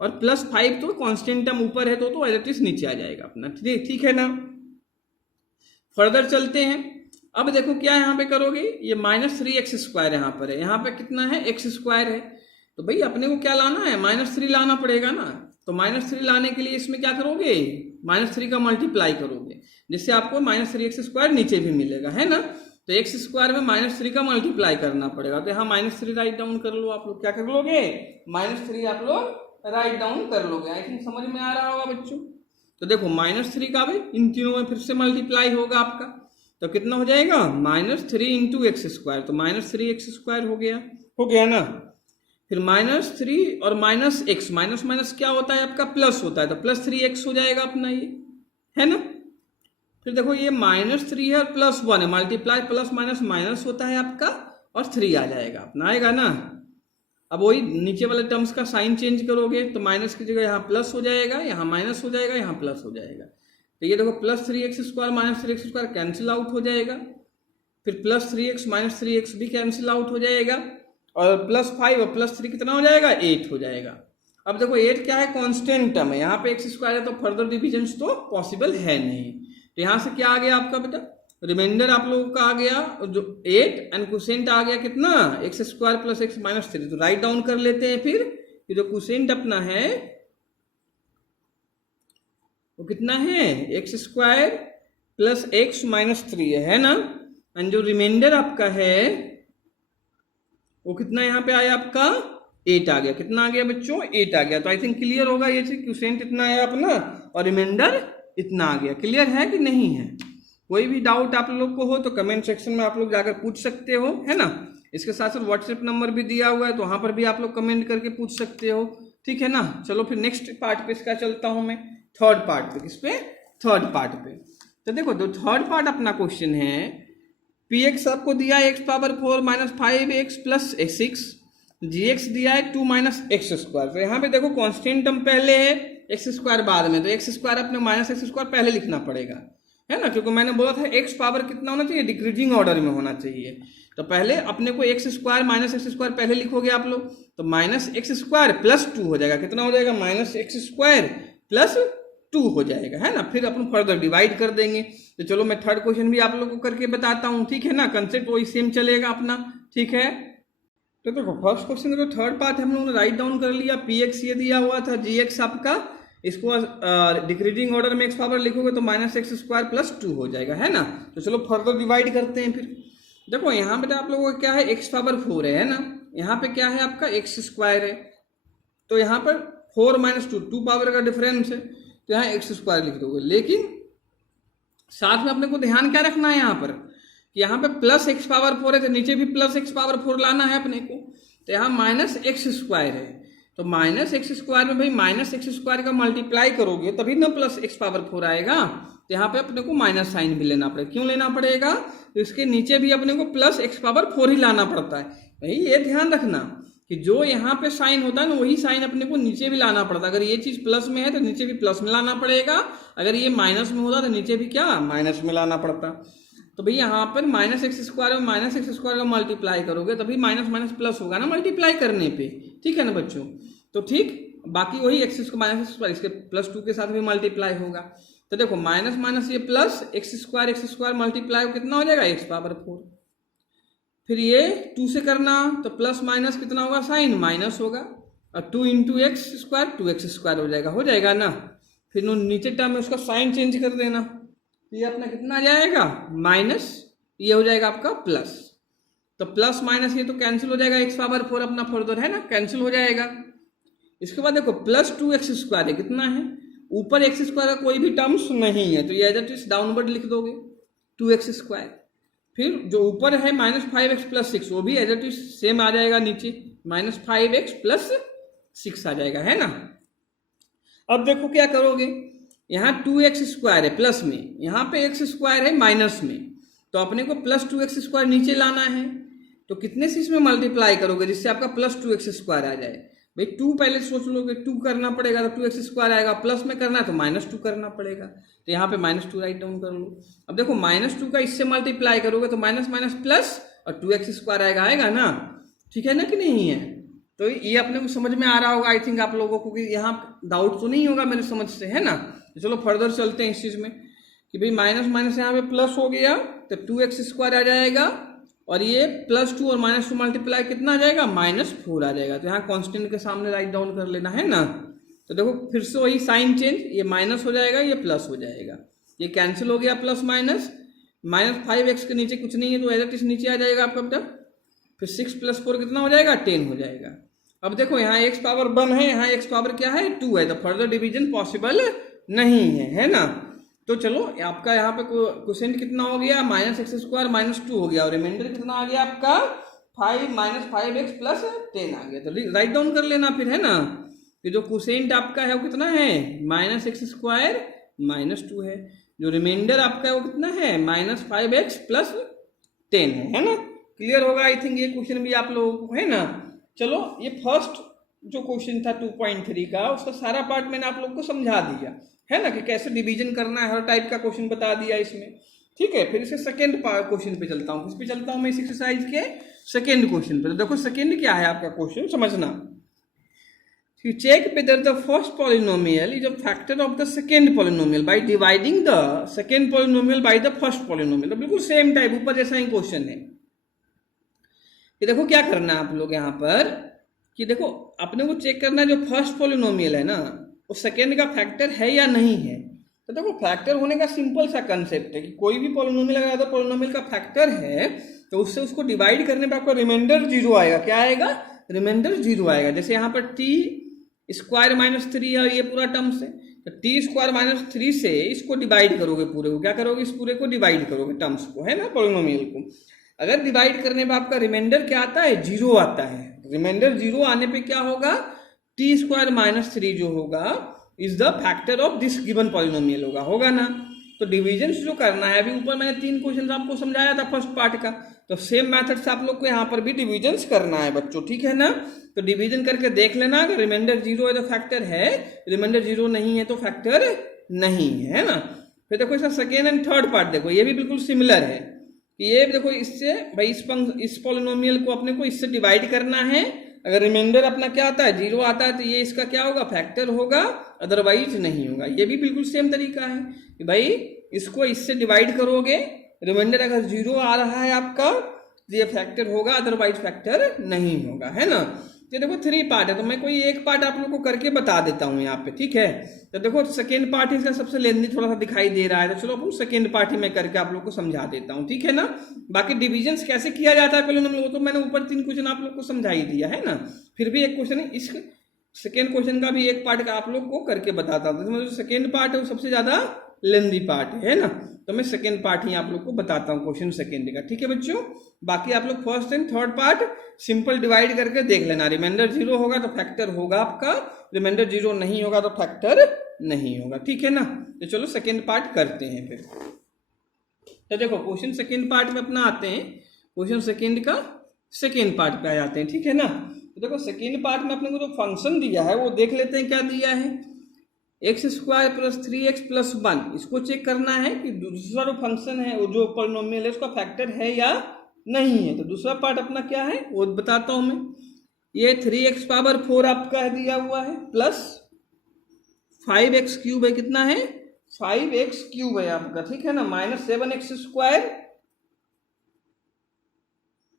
और +5 तो कांस्टेंट टर्म ऊपर है तो एज इट इज नीचे आ जाएगा अपना, ठीक है ना। फर्दर चलते हैं। अब देखो क्या यहाँ पे करोगे, ये -3x² यहाँ पर है, यहाँ पे कितना है x² है, तो भाई अपने को क्या लाना है -3 लाना पड़ेगा ना। तो -3 लाने के लिए इसमें क्या करोगे -3 का मल्टीप्लाई करोगे, जिससे आपको -3x² नीचे भी मिलेगा, है ना। तो x² में -3 का मल्टीप्लाई करना पड़ेगा, तो यहाँ -3 राइट डाउन कर लो। आप लोग क्या कर लोगे -3 आप लोग राइट डाउन कर लोगे। आई थिंक समझ में आ रहा होगा बच्चों। तो देखो -3 का भाई इन तीनों में फिर से मल्टीप्लाई होगा आपका, तो कितना हो जाएगा -3 × x², तो -3x² हो गया ना। फिर -3 और -x, माइनस क्या होता है आपका प्लस होता है, तो +3x हो जाएगा अपना ये, है ना। फिर देखो ये -3 है और +1 है, मल्टीप्लाई प्लस माइनस माइनस होता है आपका और 3 आ जाएगा अपना, आएगा ना। अब वही नीचे वाले टर्म्स का साइन चेंज करोगे तो माइनस की जगह यहाँ प्लस हो जाएगा, यहाँ माइनस हो जाएगा, यहाँ प्लस हो जाएगा। तो ये देखो +3x² -3x² कैंसिल आउट हो जाएगा। फिर +3x - 3x भी कैंसिल आउट हो जाएगा, और +5 और +3 कितना हो जाएगा 8 हो जाएगा। अब देखो 8 क्या है कांस्टेंट टर्म है, यहाँ पे x² है तो फर्दर डिविजन तो पॉसिबल है नहीं। तो यहाँ से क्या आ गया आपका बेटा रिमाइंडर आप लोगों का आ गया जो 8 एंड क्वोशिएंट आ गया कितना x² + x - 3। तो राइट डाउन कर लेते हैं फिर कि जो क्वोशिएंट अपना है वो कितना है x² + x - 3 है ना। एंड जो रिमाइंडर आपका है वो कितना यहाँ पे आया आपका 8 आ गया। कितना आ गया बच्चों 8 आ गया। तो आई थिंक क्लियर होगा ये चीज, क्वोशिएंट इतना है अपना और रिमाइंडर इतना आ गया। क्लियर है कि नहीं है? कोई भी डाउट आप लोग को हो तो कमेंट सेक्शन में आप लोग जाकर पूछ सकते हो, है ना। इसके साथ साथ व्हाट्सएप नंबर भी दिया हुआ है तो वहां पर भी आप लोग कमेंट करके पूछ सकते हो, ठीक है ना। चलो फिर नेक्स्ट पार्ट पे इसका चलता हूं मैं, थर्ड पार्ट पे। किस पे? थर्ड पार्ट पे। तो देखो जो थर्ड पार्ट अपना क्वेश्चन है, px आपको दिया है x⁴ - 5x + 6, gx दिया है 2 - x²। तो यहाँ पे देखो कांस्टेंट टर्म पहले है, x² बाद में, तो x² अपने -x² पहले लिखना पड़ेगा, है ना, क्योंकि मैंने बोला था x पावर कितना होना चाहिए डिक्रीजिंग ऑर्डर में होना चाहिए। तो पहले अपने को x² - x² पहले लिखोगे आप लोग, तो -x² + 2 हो जाएगा। कितना हो जाएगा -x² + 2 हो जाएगा, है ना। फिर अपन फर्दर डिवाइड कर देंगे। तो चलो मैं थर्ड क्वेश्चन भी आप लोगों को करके बताता हूँ, ठीक है ना। कंसेप्ट वही सेम चलेगा अपना, ठीक है। तो देखो फर्स्ट क्वेश्चन का जो थर्ड पार्ट हम लोगों ने राइट डाउन कर लिया। px ये दिया हुआ था, gx आपका इसको डिक्रीजिंग ऑर्डर में x पावर लिखोगे तो -x² + 2 हो जाएगा, है ना। तो चलो फर्दर डिवाइड करते हैं फिर। देखो यहाँ पे आप लोगों का क्या है x⁴ है ना, यहाँ पे क्या है आपका x² है, तो यहाँ पर 4 - 2 पावर का डिफरेंस है, तो यहाँ x² लिख दोगे। लेकिन साथ में अपने को ध्यान क्या रखना है यहाँ पर कि यहाँ पे +x⁴ है तो नीचे भी +x⁴ लाना है अपने को। तो यहाँ -x² है, तो -x² में भाई -x² का मल्टीप्लाई करोगे तभी ना +x⁴ आएगा। तो यहाँ पे अपने को माइनस साइन भी लेना पड़ेगा। क्यों लेना पड़ेगा? तो इसके नीचे भी अपने को +x⁴ ही लाना पड़ता है। भाई ये ध्यान रखना कि जो यहाँ पे साइन होता है ना वही साइन अपने को नीचे भी लाना पड़ता है। अगर ये चीज प्लस में है तो नीचे भी प्लस में लाना पड़ेगा, अगर ये माइनस में होता तो नीचे भी क्या माइनस में लाना पड़ता। तो भाई यहाँ पर -x² में -x² का मल्टीप्लाई करोगे तभी माइनस माइनस प्लस होगा ना मल्टीप्लाई करने पे, ठीक है ना बच्चों। तो ठीक बाकी वही x² इसके +2 के साथ भी मल्टीप्लाई होगा। तो देखो माइनस माइनस ये प्लस x² मल्टीप्लाई कितना हो जाएगा x⁴। फिर ये 2 से करना तो प्लस माइनस कितना होगा साइन माइनस होगा, और 2 × x² 2x² हो जाएगा ना। फिर नीचे टर्म में उसका साइन चेंज कर देना, ये अपना कितना आ जाएगा माइनस, ये हो जाएगा आपका प्लस। तो प्लस माइनस ये तो कैंसिल हो जाएगा, x⁴ अपना फर्दर है ना कैंसिल हो जाएगा। इसके बाद देखो +2x² है, कितना है ऊपर x² का कोई भी टर्म्स नहीं है तो ये एज इट इज डाउनवर्ड लिख दोगे 2x²। फिर जो ऊपर है -5x + 6 वो भी एज इट इज सेम आ जाएगा नीचे -5x + 6 आ जाएगा, है ना। अब देखो क्या करोगे, यहाँ 2x² है प्लस में, यहाँ पे x² है माइनस में, तो अपने को प्लस 2x² नीचे लाना है। तो कितने से इसमें मल्टीप्लाई करोगे जिससे आपका प्लस 2x² आ जाए? भाई 2 पहले सोच लोगे, 2 करना पड़ेगा तो 2x² आएगा, प्लस में करना है तो -2 करना पड़ेगा, तो यहाँ पे -2 राइट डाउन कर लो। अब देखो -2 का इससे मल्टीप्लाई करोगे तो माइनस माइनस प्लस और 2x² आएगा ना, ठीक है ना कि नहीं है? तो ये अपने को समझ में आ रहा होगा आई थिंक आप लोगों को, कि यहाँ डाउट तो नहीं होगा मेरे समझ से, है ना? तो चलो फर्दर चलते हैं इस चीज में कि भाई माइनस माइनस यहाँ पे प्लस हो गया तो 2x² आ जाएगा, और ये +2 और -2 मल्टीप्लाई कितना आ जाएगा? -4 आ जाएगा। तो यहाँ कांस्टेंट के सामने राइट डाउन कर लेना है ना। तो देखो फिर से वही साइन चेंज, ये माइनस हो जाएगा, ये प्लस हो जाएगा, ये कैंसिल हो गया प्लस माइनस, -5x के नीचे कुछ नहीं है तो एज इट इज नीचे आ जाएगा आपका बेटा। फिर 6 + 4 कितना हो जाएगा? 10 हो जाएगा। अब देखो यहाँ x पावर 1 है, यहाँ x पावर क्या है? 2 है, तो फर्दर डिवीजन पॉसिबल नहीं है ना। तो चलो आपका यहाँ पे क्वोशिएंट कितना हो गया? -x² -2 हो गया, और रिमाइंडर कितना आ गया आपका? 5 -5x + 10 आ गया। तो राइट डाउन कर लेना फिर, है ना। तो जो क्वोशिएंट आपका है वो कितना है? -x² -2 है। जो रिमाइंडर आपका है वो कितना है? -5x + 10 है ना। क्लियर होगा आई थिंक ये क्वेश्चन भी आप लोगों को, है ना। चलो ये फर्स्ट जो क्वेश्चन था 2.3 का, उसका सारा पार्ट मैंने आप लोग को समझा दिया, है ना, कि कैसे डिवीजन करना है, हर टाइप का क्वेश्चन बता दिया इसमें, ठीक है। फिर इसके सेकंड क्वेश्चन पे चलता हूँ। किस पे चलता हूँ मैं? इस एक्सरसाइज के सेकंड क्वेश्चन पे। तो देखो सेकंड क्या है आपका क्वेश्चन, समझना। Check whether the first polynomial is a factor of the second polynomial by dividing the second polynomial by the first polynomial। तो बिल्कुल सेम टाइप ऊपर जैसा ही क्वेश्चन है। ये देखो क्या करना है आप लोग यहाँ पर, कि देखो अपने को चेक करना है जो फर्स्ट पॉलिनोमियल है ना वो सेकेंड का फैक्टर है या नहीं है। तो देखो फैक्टर होने का सिंपल सा कंसेप्ट है कि कोई भी पॉलिनोमियल अगर तो पॉलिनोमियल का फैक्टर है तो उससे उसको डिवाइड करने पर आपको रिमाइंडर 0 आएगा। क्या आएगा? रिमाइंडर 0 आएगा। जैसे यहाँ पर t² - 3 है, ये पूरा टर्म से, तो t² - 3 से इसको डिवाइड करोगे, पूरे को क्या करोगे? इस पूरे को डिवाइड करोगे, टर्म्स को, है ना, पॉलिनोमियल को। अगर डिवाइड करने पर आपका रिमाइंडर क्या आता है? 0 आता है। रिमाइंडर 0 आने पे क्या होगा? t² - 3 जो होगा is the factor of this given polynomial होगा ना। तो डिवीजन जो करना है, अभी ऊपर मैंने 3 क्वेश्चन आपको समझाया था फर्स्ट पार्ट का, तो सेम मेथड से आप लोग को यहाँ पर भी डिवीजन करना है बच्चों, ठीक है ना। तो डिवीजन करके देख लेना, अगर रिमाइंडर 0 है तो फैक्टर है, रिमाइंडर 0 नहीं है तो फैक्टर नहीं है ना। फिर देखो इसका सेकेंड एंड थर्ड पार्ट देखो, ये भी बिल्कुल सिमिलर है कि ये देखो इससे भाई इस पॉलिनोमियल को अपने को इससे डिवाइड करना है। अगर रिमाइंडर अपना क्या आता है? 0 आता है, तो ये इसका क्या होगा? फैक्टर होगा, अदरवाइज नहीं होगा। ये भी बिल्कुल सेम तरीका है कि भाई इसको इससे डिवाइड करोगे, रिमाइंडर अगर 0 आ रहा है आपका तो ये फैक्टर होगा, अदरवाइज फैक्टर नहीं होगा, है ना। तो देखो 3 पार्ट है, तो मैं कोई एक पार्ट आप लोग को करके बता देता हूँ यहाँ पे, ठीक है। तो देखो सेकेंड पार्ट इसका सबसे लेंथी थोड़ा सा दिखाई दे रहा है, तो चलो अपन सेकेंड पार्ट ही मैं करके आप लोग को समझा देता हूँ, ठीक है ना। बाकी डिवीजन कैसे किया जाता है पॉलिनोमियल वो तो मैंने ऊपर 3 क्वेश्चन आप लोग को समझा ही दिया है ना। फिर भी एक क्वेश्चन है, इस सेकेंड क्वेश्चन का भी एक पार्ट का आप लोग को करके बताता हूँ। जो सेकेंड पार्ट है वो सबसे ज्यादा लेंथी पार्ट है ना, तो मैं सेकेंड पार्ट ही आप लोग को बताता हूँ क्वेश्चन सेकेंड का, ठीक है बच्चों। बाकी आप लोग first and third part simple divide करके देख लेना। रिमाइंडर 0 होगा तो फैक्टर होगा आपका, रिमाइंडर 0 नहीं होगा तो फैक्टर नहीं होगा, ठीक है ना। तो चलो सेकेंड पार्ट करते हैं फिर। तो देखो क्वेश्चन सेकेंड पार्ट में अपना आते हैं, क्वेश्चन सेकेंड का सेकेंड पार्ट पे आ जाते हैं, ठीक है ना। तो देखो सेकेंड पार्ट में अपने को जो फंक्शन दिया है वो देख लेते हैं क्या दिया है। x² + 3x + 1 इसको चेक करना है कि दूसरा जो फंक्शन है वो जो पॉलिनोमियल है उसका फैक्टर है या नहीं है। तो दूसरा पार्ट अपना क्या है वो बताता हूं मैं। ये 3x⁴ आपका दिया हुआ है प्लस 5x³ है, कितना है? 5x³ है आपका, ठीक है ना। -7x²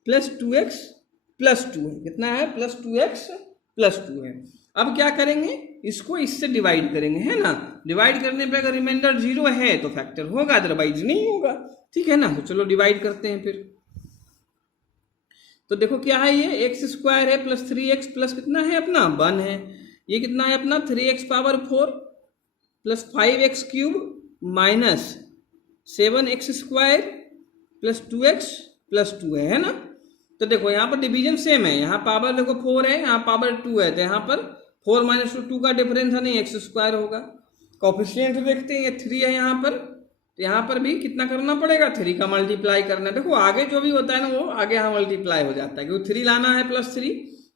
+ 2x + 2 है, कितना है? +2x + 2 है। अब क्या करेंगे? इसको इससे डिवाइड करेंगे, है ना। डिवाइड करने पे अगर रिमाइंडर 0 है तो फैक्टर होगा, अदरवाइज नहीं होगा, ठीक है ना। तो चलो डिवाइड करते हैं फिर। तो देखो क्या है, ये x² है + 3x प्लस कितना है अपना? 1 है। ये कितना है अपना? 3x⁴ + 5x³ - 7x² + 2x + 2 है ना। तो देखो यहाँ पर डिवीजन सेम है, यहाँ पावर देखो 4 है, यहाँ पावर 2 है, तो यहाँ पर 4 - 2 का डिफरेंस है नहीं, x² होगा। कोफिशिएंट देखते हैं, ये 3 है यहाँ पर, तो यहाँ पर भी कितना करना पड़ेगा, 3 का मल्टीप्लाई करना है। देखो आगे जो भी होता है ना वो आगे यहाँ मल्टीप्लाई हो जाता है, क्योंकि 3 लाना है +3,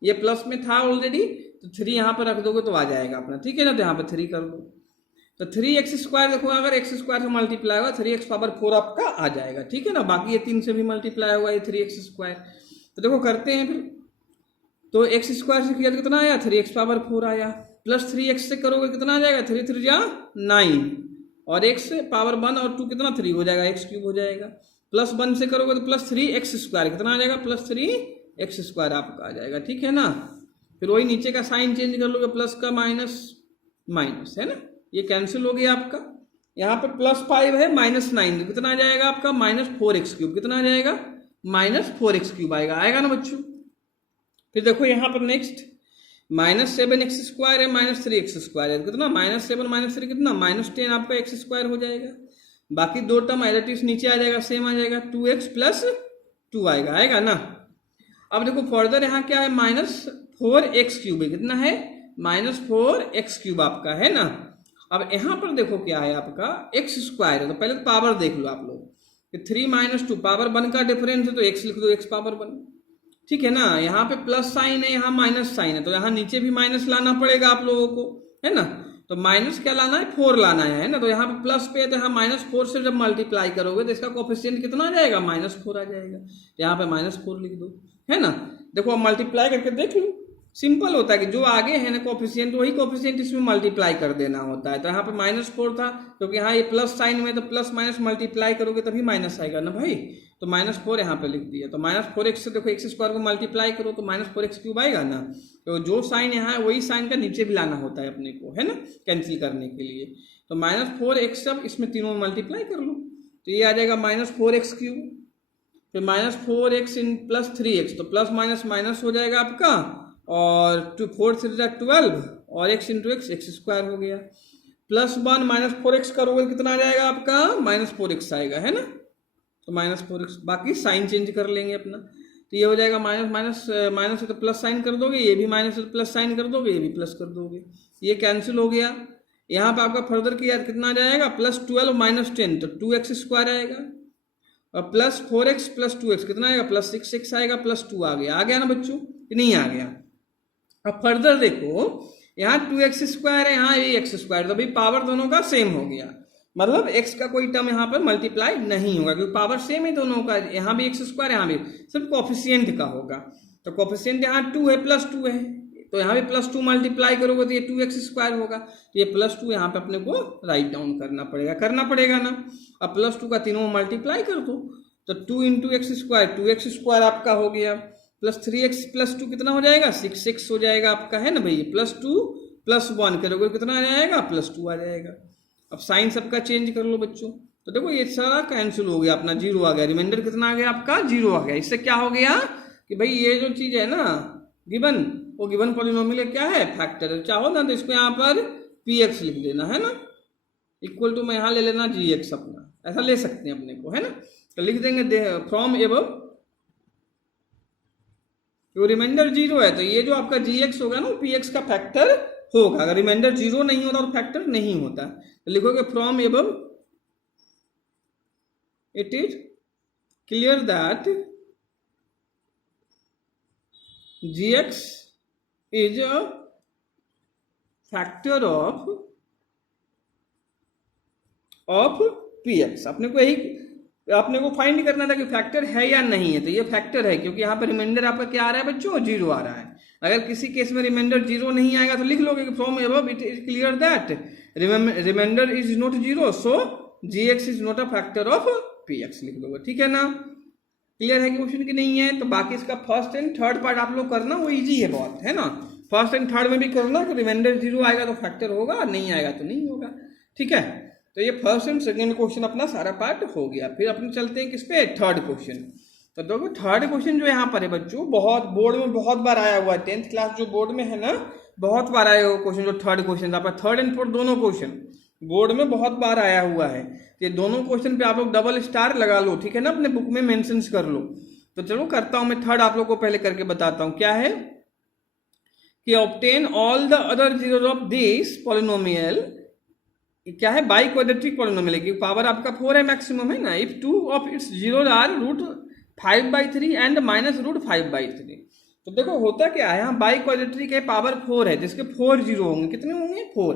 ये प्लस में था ऑलरेडी, तो 3 यहाँ पर रख दोगे तो आ जाएगा अपना, ठीक है ना। तो यहाँ पर 3 कर दो, तो 3x² देखो अगर x² से मल्टीप्लाई होगा 3x⁴ आपका आ जाएगा, ठीक है ना। बाकी ये 3 से भी मल्टीप्लाई होगा ये 3x²। तो देखो करते हैं फिर, तो x² से किया तो कितना आया, 3x⁴ आया, प्लस 3x से करोगे कितना आ जाएगा, 3 3 जा 9, और x पावर 1 और 2 कितना 3 हो जाएगा, x³ हो जाएगा। प्लस 1 से करोगे तो प्लस 3x² कितना आ जाएगा, प्लस 3x² आपका आ जाएगा, ठीक है ना। फिर वही नीचे का साइन चेंज कर लोगे, प्लस का माइनस माइनस, है ना, ये कैंसिल हो गया आपका। यहाँ पे +5 है, -9 कितना आ जाएगा आपका, -4x³ कितना आ जाएगा, -4x³ आएगा, आएगा ना बच्चों। फिर देखो यहाँ पर नेक्स्ट -7x² है, -3x² है, कितना -7 -3 कितना -10 आपका x² हो जाएगा। बाकी 2 टर्म एडिटिव नीचे आ जाएगा, सेम आ जाएगा, 2x + 2 आएगा, आएगा ना। अब देखो फर्दर यहाँ क्या है, -4x³ है, कितना है, -4x³ आपका है ना। अब यहाँ पर देखो क्या है आपका x² है, तो पहले तो पावर देख लो आप लोग, 3 - 2 पावर 1 का डिफरेंस है, तो x लिख दो, x⁴ ठीक है ना। यहाँ पे प्लस साइन है, यहाँ माइनस साइन है, तो यहाँ नीचे भी माइनस लाना पड़ेगा आप लोगों को, है ना। तो माइनस क्या लाना है, 4 लाना है ना। तो यहाँ पे प्लस पे है, तो यहाँ -4 से जब मल्टीप्लाई करोगे तो इसका कोफिशिएंट कितना आ जाएगा, -4 आ जाएगा, यहाँ पे -4 लिख दो, है ना। देखो अब मल्टीप्लाई करके देख लो, सिंपल होता है कि जो आगे है ना कोफिशिएंट, वही कोफिशिएंट इसमें मल्टीप्लाई कर देना होता है। तो यहाँ पे -4 था, क्योंकि यहाँ ये प्लस साइन में, तो प्लस माइनस मल्टीप्लाई करोगे तभी माइनस आएगा ना भाई, तो -4 यहाँ पे लिख दिया। तो -4x से देखो x² को मल्टीप्लाई करो तो -4x³ आएगा ना। तो जो साइन यहाँ है वही साइन का नीचे भी लाना होता है अपने को, है ना, कैंसिल करने के लिए। तो -4x सब इसमें तीनों में मल्टीप्लाई कर लो, तो ये आ जाएगा -4x³, फिर -4x + 3x, तो प्लस माइनस माइनस हो जाएगा आपका, और 4 3 12, और x × x² हो गया, +1 -4x करोगे कितना आ जाएगा आपका, -4x आएगा, है ना। तो -4x, बाकी साइन चेंज कर लेंगे अपना, तो ये हो जाएगा माइनस है तो प्लस साइन कर दोगे, ये भी माइनस है तो प्लस साइन कर दोगे, ये भी प्लस कर दोगे, ये कैंसिल हो गया। यहाँ पे आपका फर्दर किया कितना आ जाएगा, +12 - 10, तो 2x² आएगा, और +4x + 2x कितना आएगा, +6x आएगा, +2 आ गया, आ गया ना बच्चों, नहीं आ गया। अब फर्दर देखो यहाँ 2x² है, यहाँ ये x², तो भाई पावर दोनों का सेम हो गया, मतलब x का कोई टर्म यहाँ पर मल्टीप्लाई नहीं होगा, क्योंकि पावर सेम है दोनों का, यहाँ भी x², यहाँ भी, सिर्फ कोफिशिएंट का होगा। तो कोफिशिएंट यहाँ 2 है, +2 है, तो यहाँ भी +2 मल्टीप्लाई करोगे तो ये 2x² होगा, तो ये +2 यहाँ पे अपने को राइट डाउन करना पड़ेगा ना। अब +2 का तीनों मल्टीप्लाई कर दो, तो 2 × x², 2x² आपका हो गया, +3x + 2 कितना हो जाएगा, 6x हो जाएगा आपका, है ना भाई। +2 + 1 करोगे कितना आ जाएगा, +2 आ जाएगा। अब साइन सबका चेंज कर लो बच्चों, तो देखो ये सारा कैंसिल हो गया, अपना 0 आ गया, रिमाइंडर कितना आ गया आपका, 0 आ गया। इससे क्या हो गया कि भाई ये जो चीज है ना गिवन, वो गिवन पॉलिनोमियल क्या है, फैक्टर। चाहो ना तो इसको यहाँ पर px लिख देना, है ना, इक्वल टू मैं यहाँ ले लेना gx अपना, ऐसा ले सकते हैं अपने को, है ना। तो लिख देंगे फ्रॉम एबव, रिमाइंडर 0 है तो ये जो आपका gx होगा ना वो px का फैक्टर होगा। अगर रिमाइंडर 0 नहीं होता तो फैक्टर नहीं होता, तो लिखोगे from above it is clear that gx is a factor of px। अपने को फाइंड करना था कि फैक्टर है या नहीं है, तो ये फैक्टर है, क्योंकि यहाँ पर रिमाइंडर आपका क्या आ रहा है बच्चों, 0 आ रहा है। अगर किसी केस में रिमाइंडर 0 नहीं आएगा तो लिख लोगे कि from above it is clear that remainder is not 0, so gx is not a factor of px, लिख दोगे, ठीक है ना। क्लियर है कि क्वेश्चन की नहीं है। तो बाकी इसका फर्स्ट एंड थर्ड पार्ट आप लोग करना, वो इजी है बहुत, है ना। फर्स्ट एंड थर्ड में भी करना कि रिमाइंडर 0 आएगा तो फैक्टर होगा, नहीं आएगा तो नहीं होगा, ठीक है। तो ये फर्स्ट एंड सेकंड क्वेश्चन अपना सारा पार्ट हो गया। फिर अपन चलते हैं किस पे, थर्ड क्वेश्चन। तो देखो थर्ड क्वेश्चन जो यहाँ पर है बच्चों, बहुत बोर्ड में बहुत बार आया हुआ है, 10th क्लास जो बोर्ड में है ना, बहुत बार आया हुआ क्वेश्चन, जो थर्ड क्वेश्चन था, थर्ड एंड फोर्थ दोनों क्वेश्चन बोर्ड में बहुत बार आया हुआ है। ये दोनों क्वेश्चन पे आप लोग डबल स्टार लगा लो, ठीक है ना, अपने बुक में मेंशन कर लो। तो चलो करता हूं मैं थर्ड, आप लोग को पहले करके बताता हूं क्या है कि obtain all the other zeros of this polynomial क्या है, बाई क्वाड्रेटिक पॉलिनोमियल की पावर आपका 4 है, मैक्सिमम है ना। If two of its zero are √5/3 and -√5/3। तो देखो होता क्या है, यहाँ बाई क्वाड्रेटिक है, पावर 4 है, जिसके 4 जीरो होंगे। कितने होंगे? 4।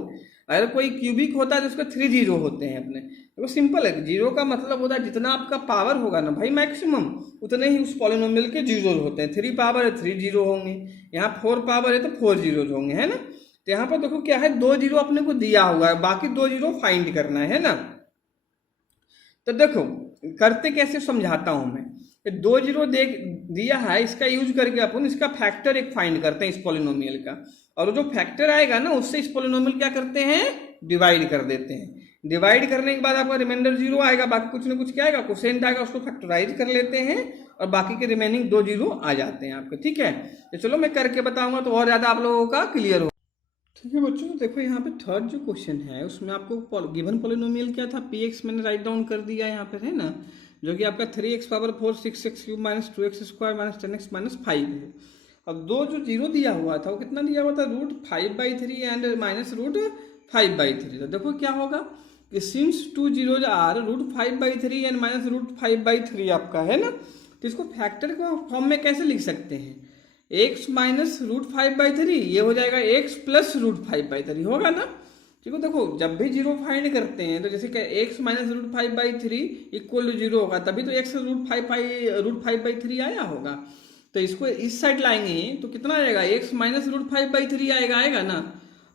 अगर कोई क्यूबिक होता है तो उसके 3 जीरो होते हैं अपने। देखो सिंपल है, जीरो का मतलब होता है जितना आपका पावर होगा ना भाई मैक्सिमम, उतने ही उस पॉलिनोमियल के जीरो होते हैं। 3 पावर है 3 जीरो होंगे, यहाँ 4 पावर है तो 4 जीरो होंगे, है ना। तो यहाँ पर देखो क्या है, 2 जीरो अपने को दिया हुआ है, बाकी 2 जीरो फाइंड करना है ना। तो देखो करते कैसे, समझाता हूं मैं। 2 जीरो दिया है, इसका यूज करके अपन इसका फैक्टर एक फाइंड करते हैं इस पॉलिनोमियल का, और जो फैक्टर आएगा ना उससे इस पॉलिनोमियल क्या करते हैं, डिवाइड कर देते हैं। डिवाइड करने के बाद आपका रिमाइंडर जीरो आएगा, बाकी कुछ ना कुछ क्या आएगा, कोसेंट आएगा, उसको फैक्टराइज कर लेते हैं और बाकी के रिमेनिंग 2 जीरो आ जाते हैं आपके। ठीक है, तो चलो मैं करके बताऊंगा तो और ज्यादा आप लोगों का क्लियर हो। ठीक है बच्चों, तो देखो यहाँ पे थर्ड जो क्वेश्चन है उसमें आपको गिवन पॉलिनोमियल क्या था, px मैंने राइट डाउन कर दिया यहाँ पे, है ना, जो कि आपका 3x⁴ 6x³ -2x² -10x -5 है। अब 2 जो जीरो दिया हुआ था वो कितना दिया हुआ था, √5/3 एंड -√5/3। तो देखो क्या होगा कि सिंस 2 जीरोज आर √5/3 एंड -√5/3 आपका है ना, तो इसको फैक्टर को फॉर्म में कैसे लिख सकते हैं, x -√5/3 ये हो जाएगा x +√5/3 होगा ना। ठीक है, देखो जब भी जीरो फाइंड करते हैं तो जैसे कि x -√5/3 इक्वल टू जीरो होगा, तभी तो x √5/3 आया होगा। तो इसको इस साइड लाएंगे तो कितना आएगा, x -√5/3 आएगा ना,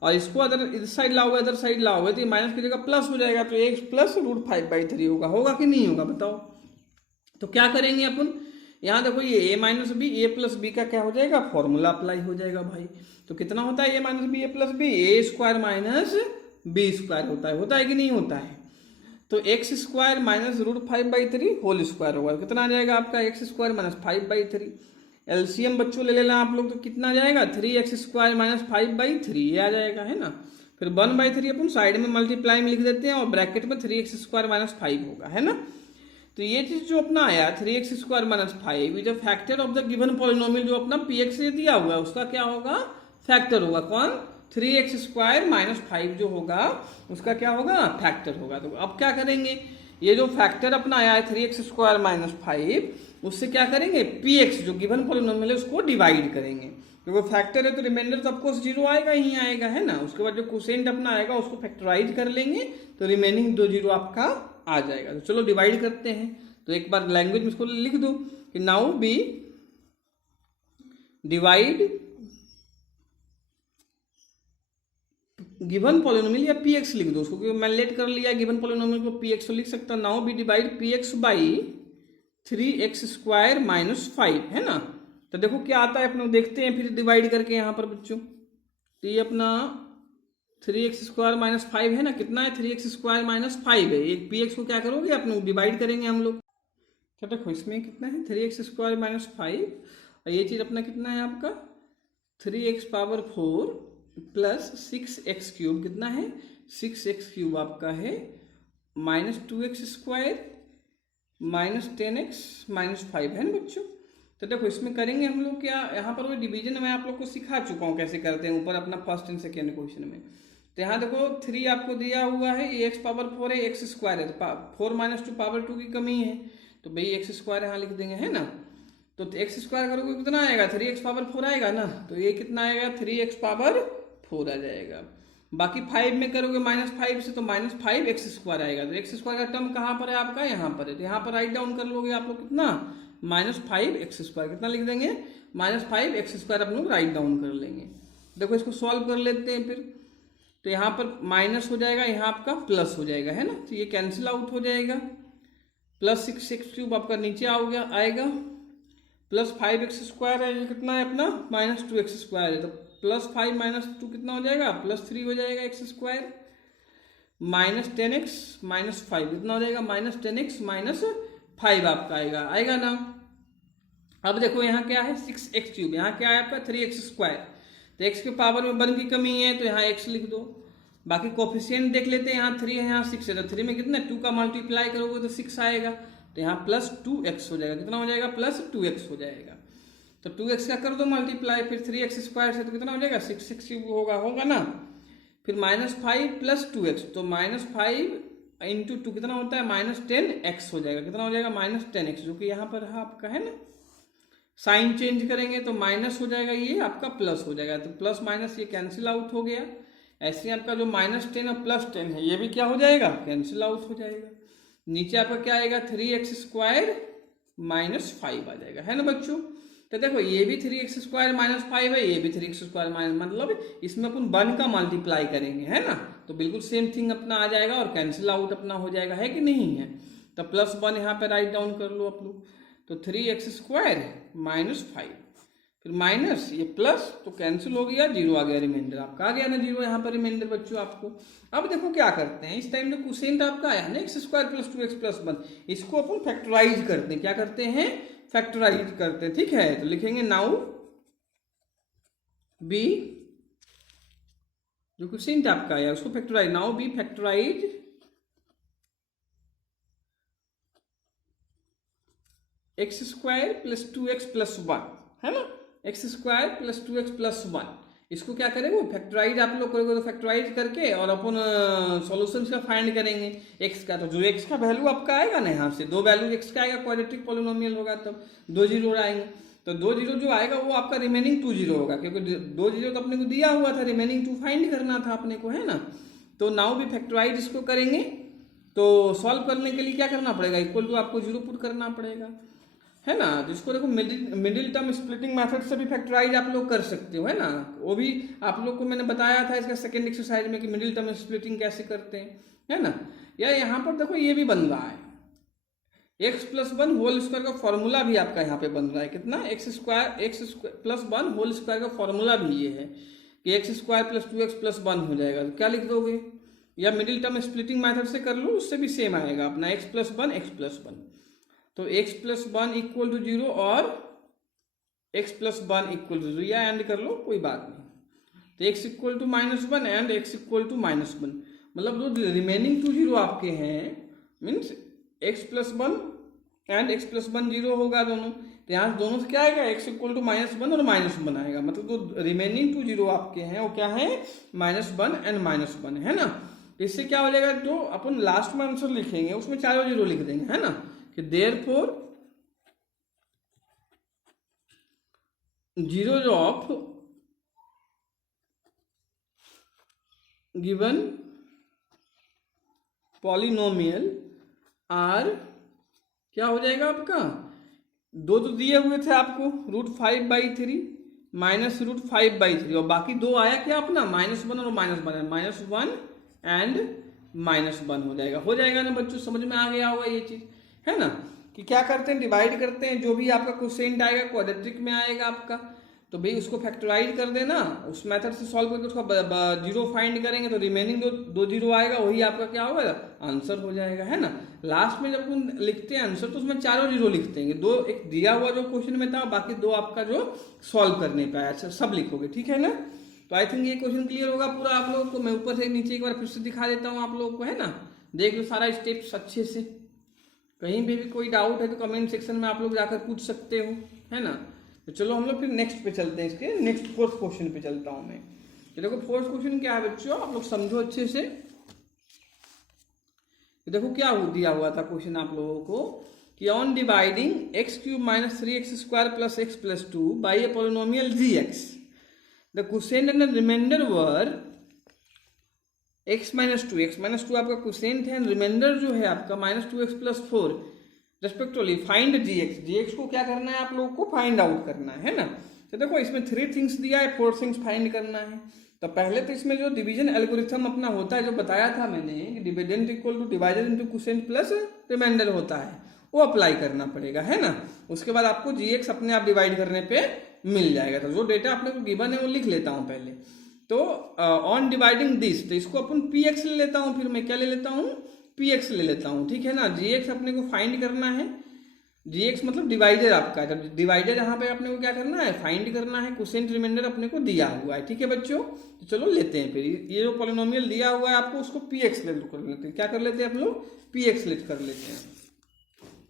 और इसको अदर इस साइड लाओगे, अदर साइड लाओगे तो ये माइनस की जगह प्लस हो जाएगा, तो x +√5/3 होगा कि नहीं होगा बताओ। तो क्या करेंगे अपन, यहाँ देखो ये a - b, a+b का क्या हो जाएगा, फॉर्मूला अप्लाई हो जाएगा भाई। तो कितना होता है a - b a+b, a² - b² होता है कि नहीं होता है। तो x² -√5/3 होल स्क्वायर होगा, कितना आ जाएगा आपका, x² -5/3। एलसीएम बच्चों ले लेना आप लोग, तो कितना आ जाएगा, 3x² -5/3 ये आ जाएगा, है ना। फिर 1/3 अपन साइड में मल्टीप्लाई में लिख देते हैं और ब्रैकेट में 3x² -5 होगा, है ना। तो ये चीज जो अपना आया 3x² -5 is a factor of the given polynomial, जो अपना px से दिया हुआ है उसका क्या होगा, फैक्टर होगा। कौन, 3x² -5 जो होगा उसका क्या होगा, फैक्टर होगा। तो अब क्या करेंगे, ये जो फैक्टर अपना आया है 3x² -5, उससे क्या करेंगे, px जो गिवन पॉलिनोमियल है उसको डिवाइड करेंगे, क्योंकि फैक्टर है तो रिमाइंडर तो ऑफकोर्स जीरो आएगा ही आएगा, है ना। उसके बाद जो कोसेंट अपना आएगा उसको फैक्टराइज कर लेंगे तो रिमेनिंग 2 जीरो आपका आ जाएगा। तो चलो डिवाइड करते हैं, तो एक बार लैंग्वेज में इसको लिख दो कि now we divide given polynomial, या px लिख दो उसको, क्योंकि मैं लेट कर लिया गिवन पॉलिनोमियल को px, तो लिख सकता हूं now we divide px by 3x² -5, है ना। तो देखो क्या आता है अपने, देखते हैं फिर डिवाइड करके यहाँ पर बच्चों। तो ये अपना 3x² -5 है ना, कितना है, 3x² -5 है। एक px को क्या करोगे अपने डिवाइड करेंगे हम लोग। तो देखो इसमें कितना है, 3x² -5, और ये चीज अपना कितना है आपका 3x⁴ प्लस 6x³ कितना है, 6x³ आपका है -2x² -10x -5 है ना बच्चों। तो देखो इसमें करेंगे हम लोग क्या, यहाँ पर वो डिवीजन मैं आप लोग को सिखा चुका हूँ कैसे करते हैं ऊपर अपना फर्स्ट एंड सेकेंड क्वेश्चन में। तो यहाँ देखो 3 आपको दिया हुआ है, ये x⁴ है, x² है, 4 - 2 पावर 2 की कमी है, तो भाई x² यहाँ लिख देंगे, है ना। तो x² करोगे कितना आएगा, 3x⁴ आएगा ना, तो ये कितना आएगा, 3x⁴ आ जाएगा। बाकी 5 में करोगे -5 से तो -5x² आएगा, तो x² का टर्म कहाँ पर है आपका, यहाँ पर है, तो यहाँ पर राइट डाउन कर लोगे आप लोग कितना, -5x², कितना लिख देंगे, -5x² आप लोग राइट डाउन कर लेंगे। देखो इसको सॉल्व कर लेते हैं फिर, तो यहाँ पर माइनस हो जाएगा, यहाँ आपका प्लस हो जाएगा, है ना, तो ये कैंसिल आउट हो जाएगा, प्लस 6x³ आपका नीचे आएगा, प्लस 5x² है, ये कितना है अपना -2x² है, तो +5 - 2 कितना हो जाएगा, +3 हो जाएगा x² -10x -5 कितना हो जाएगा, -10x -5 आपका आएगा ना। अब देखो यहाँ क्या है 6x³, यहाँ क्या है आपका 3x², तो x के पावर में 1 की कमी है तो यहाँ x लिख दो। बाकी कोफिशिएंट देख लेते हैं, यहाँ 3 है यहाँ 6 है, तो 3 में कितना 2 का मल्टीप्लाई करोगे तो 6 आएगा, तो यहाँ +2x हो जाएगा, कितना हो जाएगा, +2x हो जाएगा। तो 2x का कर दो मल्टीप्लाई, फिर 3x² से तो कितना हो जाएगा 6x³ होगा ना। फिर -5 + 2x, तो -5 × 2 कितना होता है -10x हो जाएगा। कितना हो जाएगा -10x, जो कि यहाँ पर आपका है ना, साइन चेंज करेंगे तो माइनस हो जाएगा, ये आपका प्लस हो जाएगा, तो प्लस माइनस ये कैंसिल आउट हो गया। ऐसे आपका जो -10 और +10 है ये भी क्या हो जाएगा, कैंसिल आउट हो जाएगा। नीचे आपका क्या आएगा 3x² -5 आ जाएगा, है ना बच्चों। तो देखो ये भी 3x² -5 है, ये भी 3x² मतलब इसमें अपन 1 का मल्टीप्लाई करेंगे, है ना, तो बिल्कुल सेम थिंग अपना आ जाएगा और कैंसिल आउट अपना हो जाएगा, है कि नहीं है। तो +1 यहाँ पे राइट डाउन कर लो आप लोग, तो 3x² -5, फिर माइनस ये प्लस, तो कैंसिल हो गया, 0 आ गया, रिमाइंडर आपका आ गया ना 0 यहाँ पर रिमाइंडर बच्चों आपको। अब देखो क्या करते हैं, इस टाइम जो क्वोशिएंट आपका आया ना x² + 2x + 1, इसको अपन फैक्टराइज करते हैं। क्या करते हैं, फैक्टराइज करते हैं, ठीक है। तो लिखेंगे नाउ बी, जो क्वोशिएंट आपका आया उसको factorise, now B factorise x² + 2x + 1, है ना, x² + 2x + 1, इसको क्या करेंगे फैक्टराइज आप लोग करोगे, तो फैक्टराइज करके और अपन सॉल्यूशन का फाइंड करेंगे x का। तो जो x का वैल्यू आपका आएगा ना, यहाँ से 2 वैल्यू x का आएगा, क्वाड्रेटिक पॉलिनोमियल होगा, तब 2 जीरो आएंगे, तो 2 जीरो जो आएगा वो आपका रिमेनिंग 2 जीरो होगा, क्योंकि 2 जीरो तो अपने को दिया हुआ था, रिमेनिंग 2 फाइंड करना था अपने को, है ना। तो नाउ भी फैक्टराइज इसको करेंगे, तो सॉल्व करने के लिए क्या करना पड़ेगा, इक्वल टू आपको 0 पुट करना पड़ेगा, है ना। जिसको देखो मिडिल टर्म स्प्लिटिंग मेथड से भी फैक्टराइज आप लोग कर सकते हो, है ना, वो भी आप लोग को मैंने बताया था इसका सेकंड एक्सरसाइज में कि मिडिल टर्म स्प्लिटिंग कैसे करते हैं, है ना। या यहाँ पर देखो ये भी बन रहा है, x + 1 होल स्क्वायर का फॉर्मूला भी आपका यहाँ पे बन रहा है, कितना x² + 1 होल स्क्वायर का फॉर्मूला भी ये है कि x² + 2x + 1 हो जाएगा। तो क्या लिख दोगे, या मिडिल टर्म स्प्लिटिंग मेथड से कर लो, उससे भी सेम आएगा अपना x + 1 x + 1, तो x + 1 = 0 और x + 1 = 0, या एंड कर लो कोई बात नहीं। तो x = -1 एंड x = -1, मतलब जो रिमेनिंग 2 जीरो आपके हैं, मीन्स x + 1 एंड x + 1 0 होगा दोनों, तो यहाँ दोनों से क्या आएगा x = -1 और -1 आएगा, मतलब जो रिमेनिंग 2 जीरो आपके हैं वो क्या है -1 एंड -1, है ना। इससे क्या हो जाएगा, जो अपन लास्ट में आंसर लिखेंगे उसमें चारों जीरो लिख देंगे, है ना, कि therefore zeros of given polynomial are, क्या हो जाएगा आपका, दो तो दिए हुए थे आपको √5/3 -√5/3, और बाकी दो आया क्या अपना -1 और -1 एंड -1 हो जाएगा ना बच्चों, समझ में आ गया होगा ये चीज, है ना, कि क्या करते हैं डिवाइड करते हैं, जो भी आपका क्वोशिएंट आएगा क्वाड्रेटिक में आएगा आपका, तो भाई उसको फैक्टराइज कर देना, उस मेथड से सॉल्व करके उसका जीरो फाइंड करेंगे, तो रिमेनिंग दो जीरो आएगा, वही आपका क्या होगा आंसर हो जाएगा, है ना। लास्ट में जब अपन लिखते हैं आंसर तो उसमें चारों जीरो लिखते हैं, दो एक दिया हुआ जो क्वेश्चन में था, बाकी दो आपका जो सॉल्व करने पे आया सब लिखोगे, ठीक है ना। तो आई थिंक ये क्वेश्चन क्लियर होगा पूरा आप लोगों को। मैं ऊपर से नीचे एक बार फिर से दिखा देता हूँ आप लोगों को, है ना, देख लो सारा स्टेप्स अच्छे से। कहीं भी कोई डाउट है तो कमेंट सेक्शन में आप लोग जाकर पूछ सकते हो, है ना। तो चलो हम लोग फिर नेक्स्ट पे चलते हैं, इसके नेक्स्ट 4th क्वेश्चन पे चलता हूं मैं। तो देखो 4th क्वेश्चन क्या है बच्चों, आप लोग समझो अच्छे से। तो देखो क्या दिया हुआ था क्वेश्चन आप लोगों को कि on dividing x³ - 3x² + x + 2 by a polynomial gx, the quotient and remainder were x - 2, x - 2 आपका क्वोशिएंट है, रिमाइंडर जो है आपका -2x + 4 रेस्पेक्टिवली, फाइंड gx को क्या करना है आप लोगों को फाइंड आउट करना है ना। तो देखो इसमें 3 थिंग्स दिया है, 4 थिंग्स फाइंड करना है। तो पहले तो इसमें जो डिवीजन एल्गोरिथम अपना होता है, जो बताया था मैंने कि dividend = divided into quotient plus remainder होता है, वो अप्लाई करना पड़ेगा, है ना। उसके बाद आपको gx अपने आप डिवाइड करने पे मिल जाएगा। तो जो डेटा अपने को गिवन है वो लिख लेता हूँ पहले। तो ऑन डिवाइडिंग दिस, तो इसको अपन px ले लेता हूँ, फिर मैं क्या ले लेता हूँ px ले लेता हूँ, ठीक है ना। gx अपने को फाइंड करना है, gx मतलब डिवाइडर आपका है, तो डिवाइडर यहाँ पे अपने को क्या करना है फाइंड करना है, क्वोशिएंट रिमाइंडर अपने को दिया हुआ है, ठीक है बच्चों। तो चलो लेते हैं फिर, ये जो पॉलिनोमियल दिया हुआ है आपको उसको px ले कर लेते हैं। क्या कर लेते हैं हम लोग px लेट कर लेते हैं।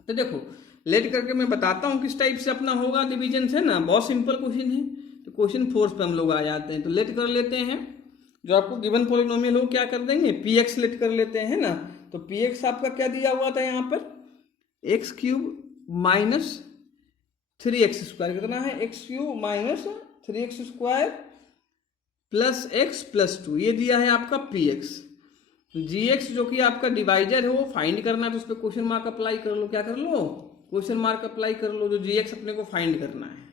तो देखो लेट करके मैं बताता हूँ किस टाइप से अपना होगा डिवीजन, है ना, बहुत सिंपल क्वेश्चन है। तो क्वेश्चन 4 पे हम लोग आ जाते हैं, तो लेट कर लेते हैं। जो आपको गिवन पॉलिनोमियल हो क्या कर देंगे, पी एक्स लेट कर लेते हैं ना। तो पी एक्स आपका क्या दिया हुआ था यहाँ पर, एक्स क्यूब माइनस 3x², कितना है, x cube minus 3x² plus x plus 2, ये दिया है आपका पी एक्स। जी एक्स जो कि आपका डिवाइजर है वो फाइंड करना है, तो उस पर क्वेश्चन मार्क अप्लाई कर लो, क्या कर लो, क्वेश्चन मार्क अप्लाई कर लो, जो जी एक्स अपने को फाइंड करना है।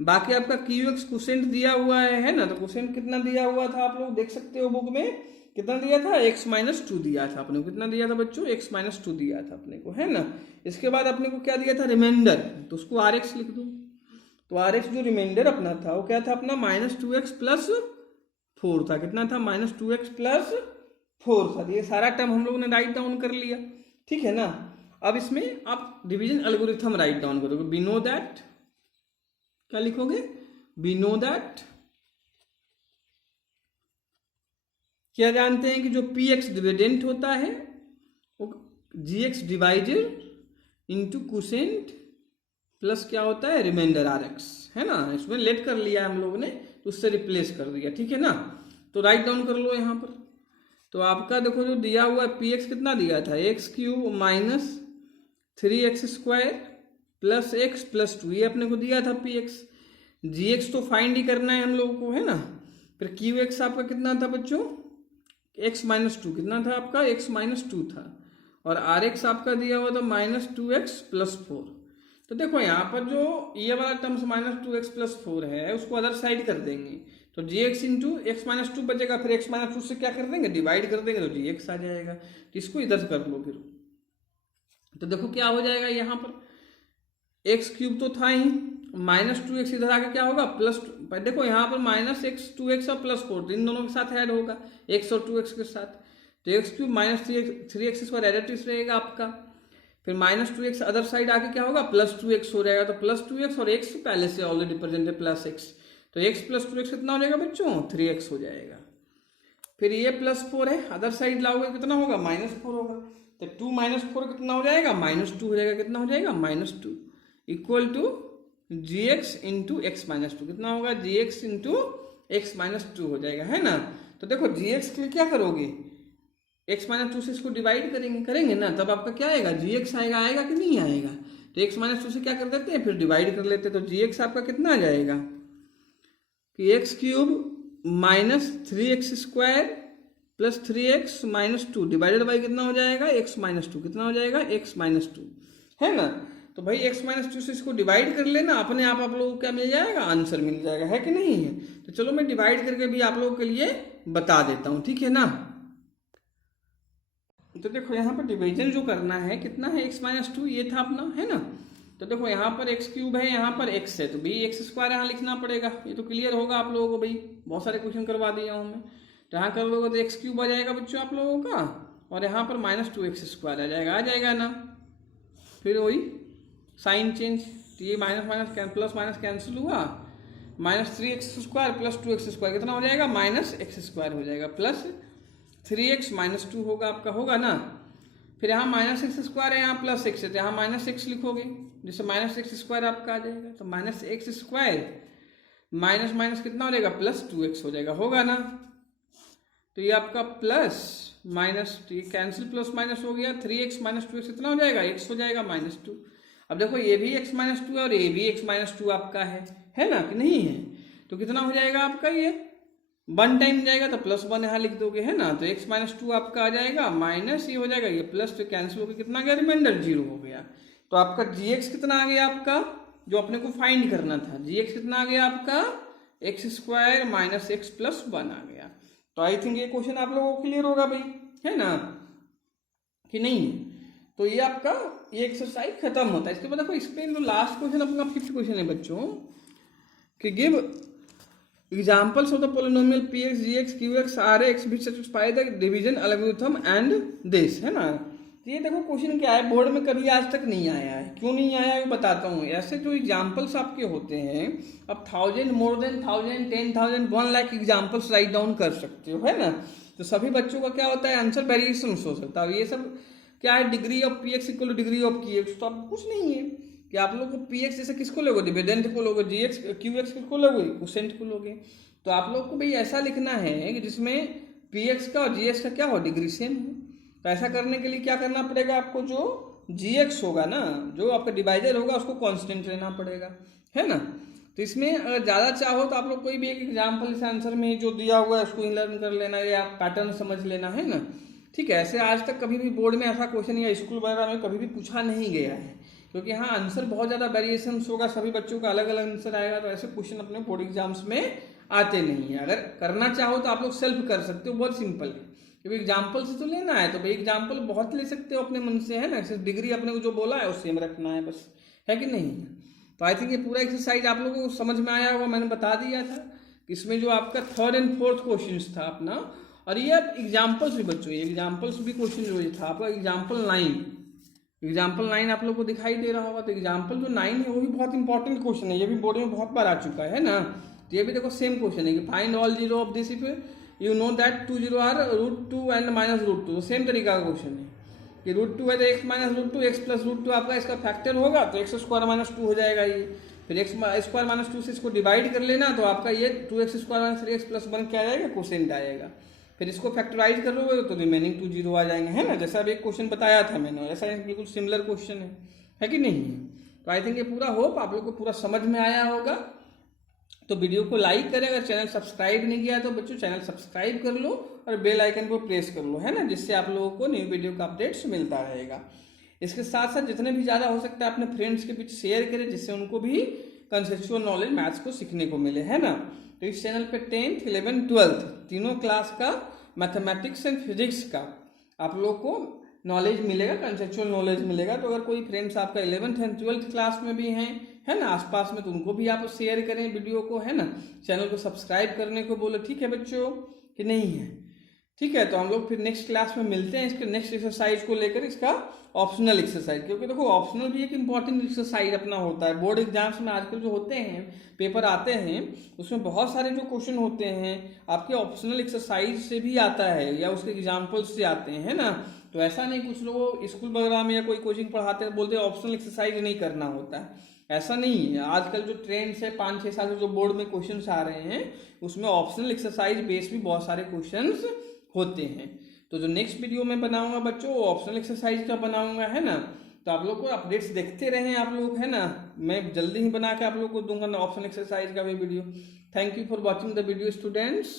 बाकी आपका क्यू एक्स क्वेश्चन दिया हुआ है ना, तो क्वेश्चन कितना दिया हुआ था आप लोग देख सकते हो बुक में, कितना दिया था, x-2 दिया था अपने को, कितना दिया था बच्चों, x-2 दिया था अपने को, है ना। इसके बाद अपने को क्या दिया था, रिमाइंडर, तो उसको rx लिख दो। तो rx जो रिमाइंडर अपना था वो क्या था अपना, -2x+4 था, कितना था, -2x+4 था। ये सारा टर्म हम लोगों ने राइट डाउन कर लिया, ठीक है ना। अब इसमें आप डिवीजन एल्गोरिथम राइट डाउन करोगे, वी नो दैट, क्या लिखोगे, वी नो दैट, क्या जानते हैं कि जो पी एक्स डिविडेंट होता है वो जी एक्स डिवाइजर इंटू क्वोशिएंट प्लस क्या होता है, रिमाइंडर आर एक्स, है ना। इसमें लेट कर लिया हम लोगों ने, तो उससे रिप्लेस कर दिया, ठीक है ना। तो राइट डाउन कर लो यहाँ पर। तो आपका देखो जो दिया हुआ पी एक्स कितना दिया था, x cube minus 3x² plus x plus 2, ये अपने को दिया था पी एक्स। जी एक्स तो फाइंड ही करना है हम लोगों को, है ना। फिर क्यू एक्स आपका कितना था बच्चों, x-2, कितना था आपका, x-2 था, और आर एक्स आपका दिया हुआ था -2x+4। तो देखो यहाँ पर जो ये वाला टर्म्स -2x+4 है उसको अदर साइड कर देंगे, तो gx इंटू x-2 बचेगा, फिर x-2 से क्या कर देंगे, डिवाइड कर देंगे, तो gx आ जाएगा। तो इसको इधर कर लो फिर, तो देखो क्या हो जाएगा यहाँ पर, x³ तो था ही, -2x इधर आके क्या होगा, +2, देखो यहाँ पर -2x और +4 इन दोनों के साथ ऐड होगा, x और 2x के साथ, तो x³ -3x² एडिटिव रहेगा आपका। फिर -2x अदर साइड आके क्या होगा, +2x हो जाएगा, तो +2x और x पहले से ऑलरेडी प्रेजेंट है +x, तो x + 2x कितना हो जाएगा बच्चों, 3x हो जाएगा। फिर ये +4 है, अदर साइड लाओगे कितना होगा, -4 होगा, तो 2 - 4 कितना हो जाएगा, -2 हो जाएगा, कितना हो जाएगा, -2 equal to gx into x-2, कितना होगा, gx इंटू x-2 हो जाएगा, है ना। तो देखो gx के लिए क्या करोगे, x-2 से इसको डिवाइड करेंगे ना, तब आपका क्या आएगा, gx आएगा कि नहीं आएगा। तो x-2 से क्या कर देते हैं, फिर डिवाइड कर लेते हैं, तो gx आपका कितना आ जाएगा कि x³ -3x² plus 3x-2 divided by कितना हो जाएगा, x-2, कितना हो जाएगा, x-2, है ना। तो भाई x-2 से इसको डिवाइड कर लेना, अपने आप लोगों को क्या मिल जाएगा, आंसर मिल जाएगा, है कि नहीं है। तो चलो मैं डिवाइड करके भी आप लोगों के लिए बता देता हूं, ठीक है ना। तो देखो यहाँ पर डिवीजन जो करना है कितना है, x-2 ये था अपना, है ना। तो देखो यहाँ पर x³ है, यहाँ पर x है, तो भाई x² यहाँ लिखना पड़ेगा, ये तो क्लियर होगा आप लोगों को, भाई बहुत सारे क्वेश्चन करवा दिया हूँ मैं। तो यहाँ कर लोगे तो x³ आ जाएगा बच्चों आप लोगों का, और यहाँ पर -2x² आ जाएगा ना। फिर वही साइन चेंज, तो ये minus minus plus minus cancel हुआ, -3x² प्लस 2x² कितना हो जाएगा, -x² हो जाएगा, प्लस 3x -2 होगा आपका, होगा ना। फिर यहाँ -x² है, यहाँ +x है, तो यहाँ -x लिखोगे, जिससे -x² आपका आ जाएगा, तो -x² माइनस माइनस कितना हो जाएगा, +2x हो जाएगा, होगा ना। तो ये आपका प्लस माइनस, तो ये कैंसिल प्लस माइनस हो गया, 3x -2x कितना हो जाएगा, x हो जाएगा -2। अब देखो ये भी x -2 है और ये भी x -2 आपका है ना कि नहीं है। तो कितना हो जाएगा आपका, ये 1 टाइम जाएगा तो +1 यहाँ लिख दोगे, है ना। तो x -2 आपका आ जाएगा, माइनस ये हो जाएगा, ये प्लस, तो कैंसिल होकर कितना आ गया, रिमाइंडर 0 हो गया। तो आपका gx कितना आ गया आपका, जो अपने को फाइंड करना था, gx कितना आ गया आपका, x² - x + 1 आ गया। तो आई थिंक ये क्वेश्चन आप लोगों को क्लियर होगा भाई, है ना कि नहीं। तो ये आपका ये एक्सरसाइज खत्म होता है। इसके बाद देखो एक्सप्लेन, तो लास्ट क्वेश्चन अपना 5th क्वेश्चन है बच्चों, कि give examples of the polynomial px, gx, qx, rx which satisfy the division algorithm and this, है ना। ये देखो क्वेश्चन क्या है, बोर्ड में कभी आज तक नहीं आया है, क्यों नहीं आया है बताता हूँ। ऐसे जो एग्जाम्पल्स आपके होते हैं, अब 1000, more than 1000, 10,000, 1 lakh examples right down कर सकते हो, है ना। तो सभी बच्चों का क्या होता है, आंसर वेरिएशन हो सकता है। ये सब क्या है, degree of P x equal two degree of Q x, तो आपको कुछ नहीं है कि आप लोग को पी एक्स जैसे किसको लोगे, डिविडेंट को लोगे, जी एक्स क्यू एक्स किसको लोगे, क्वोशिएंट को लोगे। तो आप लोग को भाई ऐसा लिखना है कि जिसमें px का और gx का क्या हो, डिग्री सेम हो। तो ऐसा करने के लिए क्या करना पड़ेगा आपको, जो gx होगा ना, जो आपका डिवाइजर होगा उसको कांस्टेंट लेना पड़ेगा, है ना। तो इसमें अगर ज़्यादा चाहो तो आप लोग कोई भी एक एग्जाम्पल इस आंसर में जो दिया हुआ है उसको ही लर्न कर लेना या पैटर्न समझ लेना, है ना। ठीक है, ऐसे आज तक कभी भी बोर्ड में ऐसा क्वेश्चन या स्कूल वगैरह में कभी भी पूछा नहीं गया है, क्योंकि हाँ आंसर बहुत ज़्यादा वेरिएशन होगा, सभी बच्चों का अलग अलग आंसर आएगा, तो ऐसे क्वेश्चन अपने बोर्ड एग्जाम्स में आते नहीं है। अगर करना चाहो तो आप लोग सेल्फ कर सकते हो, बहुत सिंपल है, क्योंकि एग्जाम्पल से तो लेना है तो भाई एग्जाम्पल बहुत ले सकते हो अपने मन से, है ना। सिर्फ डिग्री अपने को जो बोला है उससे में रखना है बस, है कि नहीं। तो आई थिंक ये पूरा एक्सरसाइज आप लोगों को समझ में आया होगा, मैंने बता दिया था। इसमें जो आपका 3rd and 4th क्वेश्चन था अपना, और ये अब एग्जाम्पल्स भी बच्चों, ये एग्जाम्पल्स भी क्वेश्चन जो ये था आपका एग्जाम्पल 9 आप लोग को दिखाई दे रहा होगा। तो एग्जाम्पल जो 9 है वो भी बहुत इंपॉर्टेंट क्वेश्चन है, ये भी बोर्ड में बहुत बार आ चुका है ना। तो ये भी देखो सेम क्वेश्चन है कि find all zero of this if you know that 2 0 are √2 and -√2। Same तरीका का क्वेश्चन है कि √2 है तो x -√2, x + √2 आपका इसका फैक्टर होगा तो x² - 2 हो जाएगा ये। फिर x² - 2 से इसको डिवाइड कर लेना तो आपका ये 2x² - 3x + 1 क्या आएगा, कोसेंट आएगा। फिर इसको फैक्टराइज कर लोगे तो रिमेनिंग 2 0 आ जाएंगे, है ना। जैसा अभी एक क्वेश्चन बताया था मैंने, ऐसा बिल्कुल सिमिलर क्वेश्चन है कि नहीं। तो आई थिंक ये पूरा होप आप लोग को पूरा समझ में आया होगा। तो वीडियो को लाइक करें, अगर चैनल सब्सक्राइब नहीं किया तो बच्चों चैनल सब्सक्राइब कर लो और बेल आइकन को प्रेस कर लो, है ना, जिससे आप लोगों को न्यू वीडियो का अपडेट्स मिलता रहेगा। इसके साथ साथ जितने भी ज़्यादा हो सकता है अपने फ्रेंड्स के बीच शेयर करें, जिससे उनको भी कंसेप्चुअल नॉलेज मैथ्स को सीखने को मिले, है ना। तो इस चैनल पे 10th, 11th, 12th तीनों क्लास का मैथमेटिक्स एंड फिजिक्स का आप लोगों को नॉलेज मिलेगा, कंसेप्चुअल नॉलेज मिलेगा। तो अगर कोई फ्रेंड्स आपका 11th एंड 12th क्लास में भी हैं, है ना, आसपास में, तो उनको भी आप शेयर करें वीडियो को, है ना। चैनल को सब्सक्राइब करने को बोलो, ठीक है बच्चों कि नहीं है। ठीक है, तो हम लोग फिर नेक्स्ट क्लास में मिलते हैं इसके नेक्स्ट एक्सरसाइज को लेकर, इसका ऑप्शनल एक्सरसाइज। क्योंकि देखो ऑप्शनल भी एक इंपॉर्टेंट एक्सरसाइज अपना होता है। बोर्ड एग्जाम्स में आजकल जो होते हैं पेपर आते हैं उसमें बहुत सारे जो क्वेश्चन होते हैं आपके ऑप्शनल एक्सरसाइज से भी आता है या उसके एग्जाम्पल्स से आते हैं, है ना। तो ऐसा नहीं कुछ लोग स्कूल वगैरह में या कोई कोचिंग पढ़ाते हैं बोलते हैं ऑप्शनल एक्सरसाइज नहीं करना होता है, ऐसा नहीं है। आजकल जो ट्रेंड्स है 5-6 साल से जो बोर्ड में क्वेश्चंस आ रहे हैं उसमें ऑप्शनल एक्सरसाइज बेस भी बहुत सारे क्वेश्चंस होते हैं। तो जो नेक्स्ट वीडियो में बनाऊंगा बच्चों वो ऑप्शनल एक्सरसाइज का बनाऊंगा, है ना। तो आप लोग को अपडेट्स देखते रहें आप लोग, है ना। मैं जल्दी ही बना के आप लोग को दूंगा ना ऑप्शनल एक्सरसाइज का भी video. Thank you for watching the video students.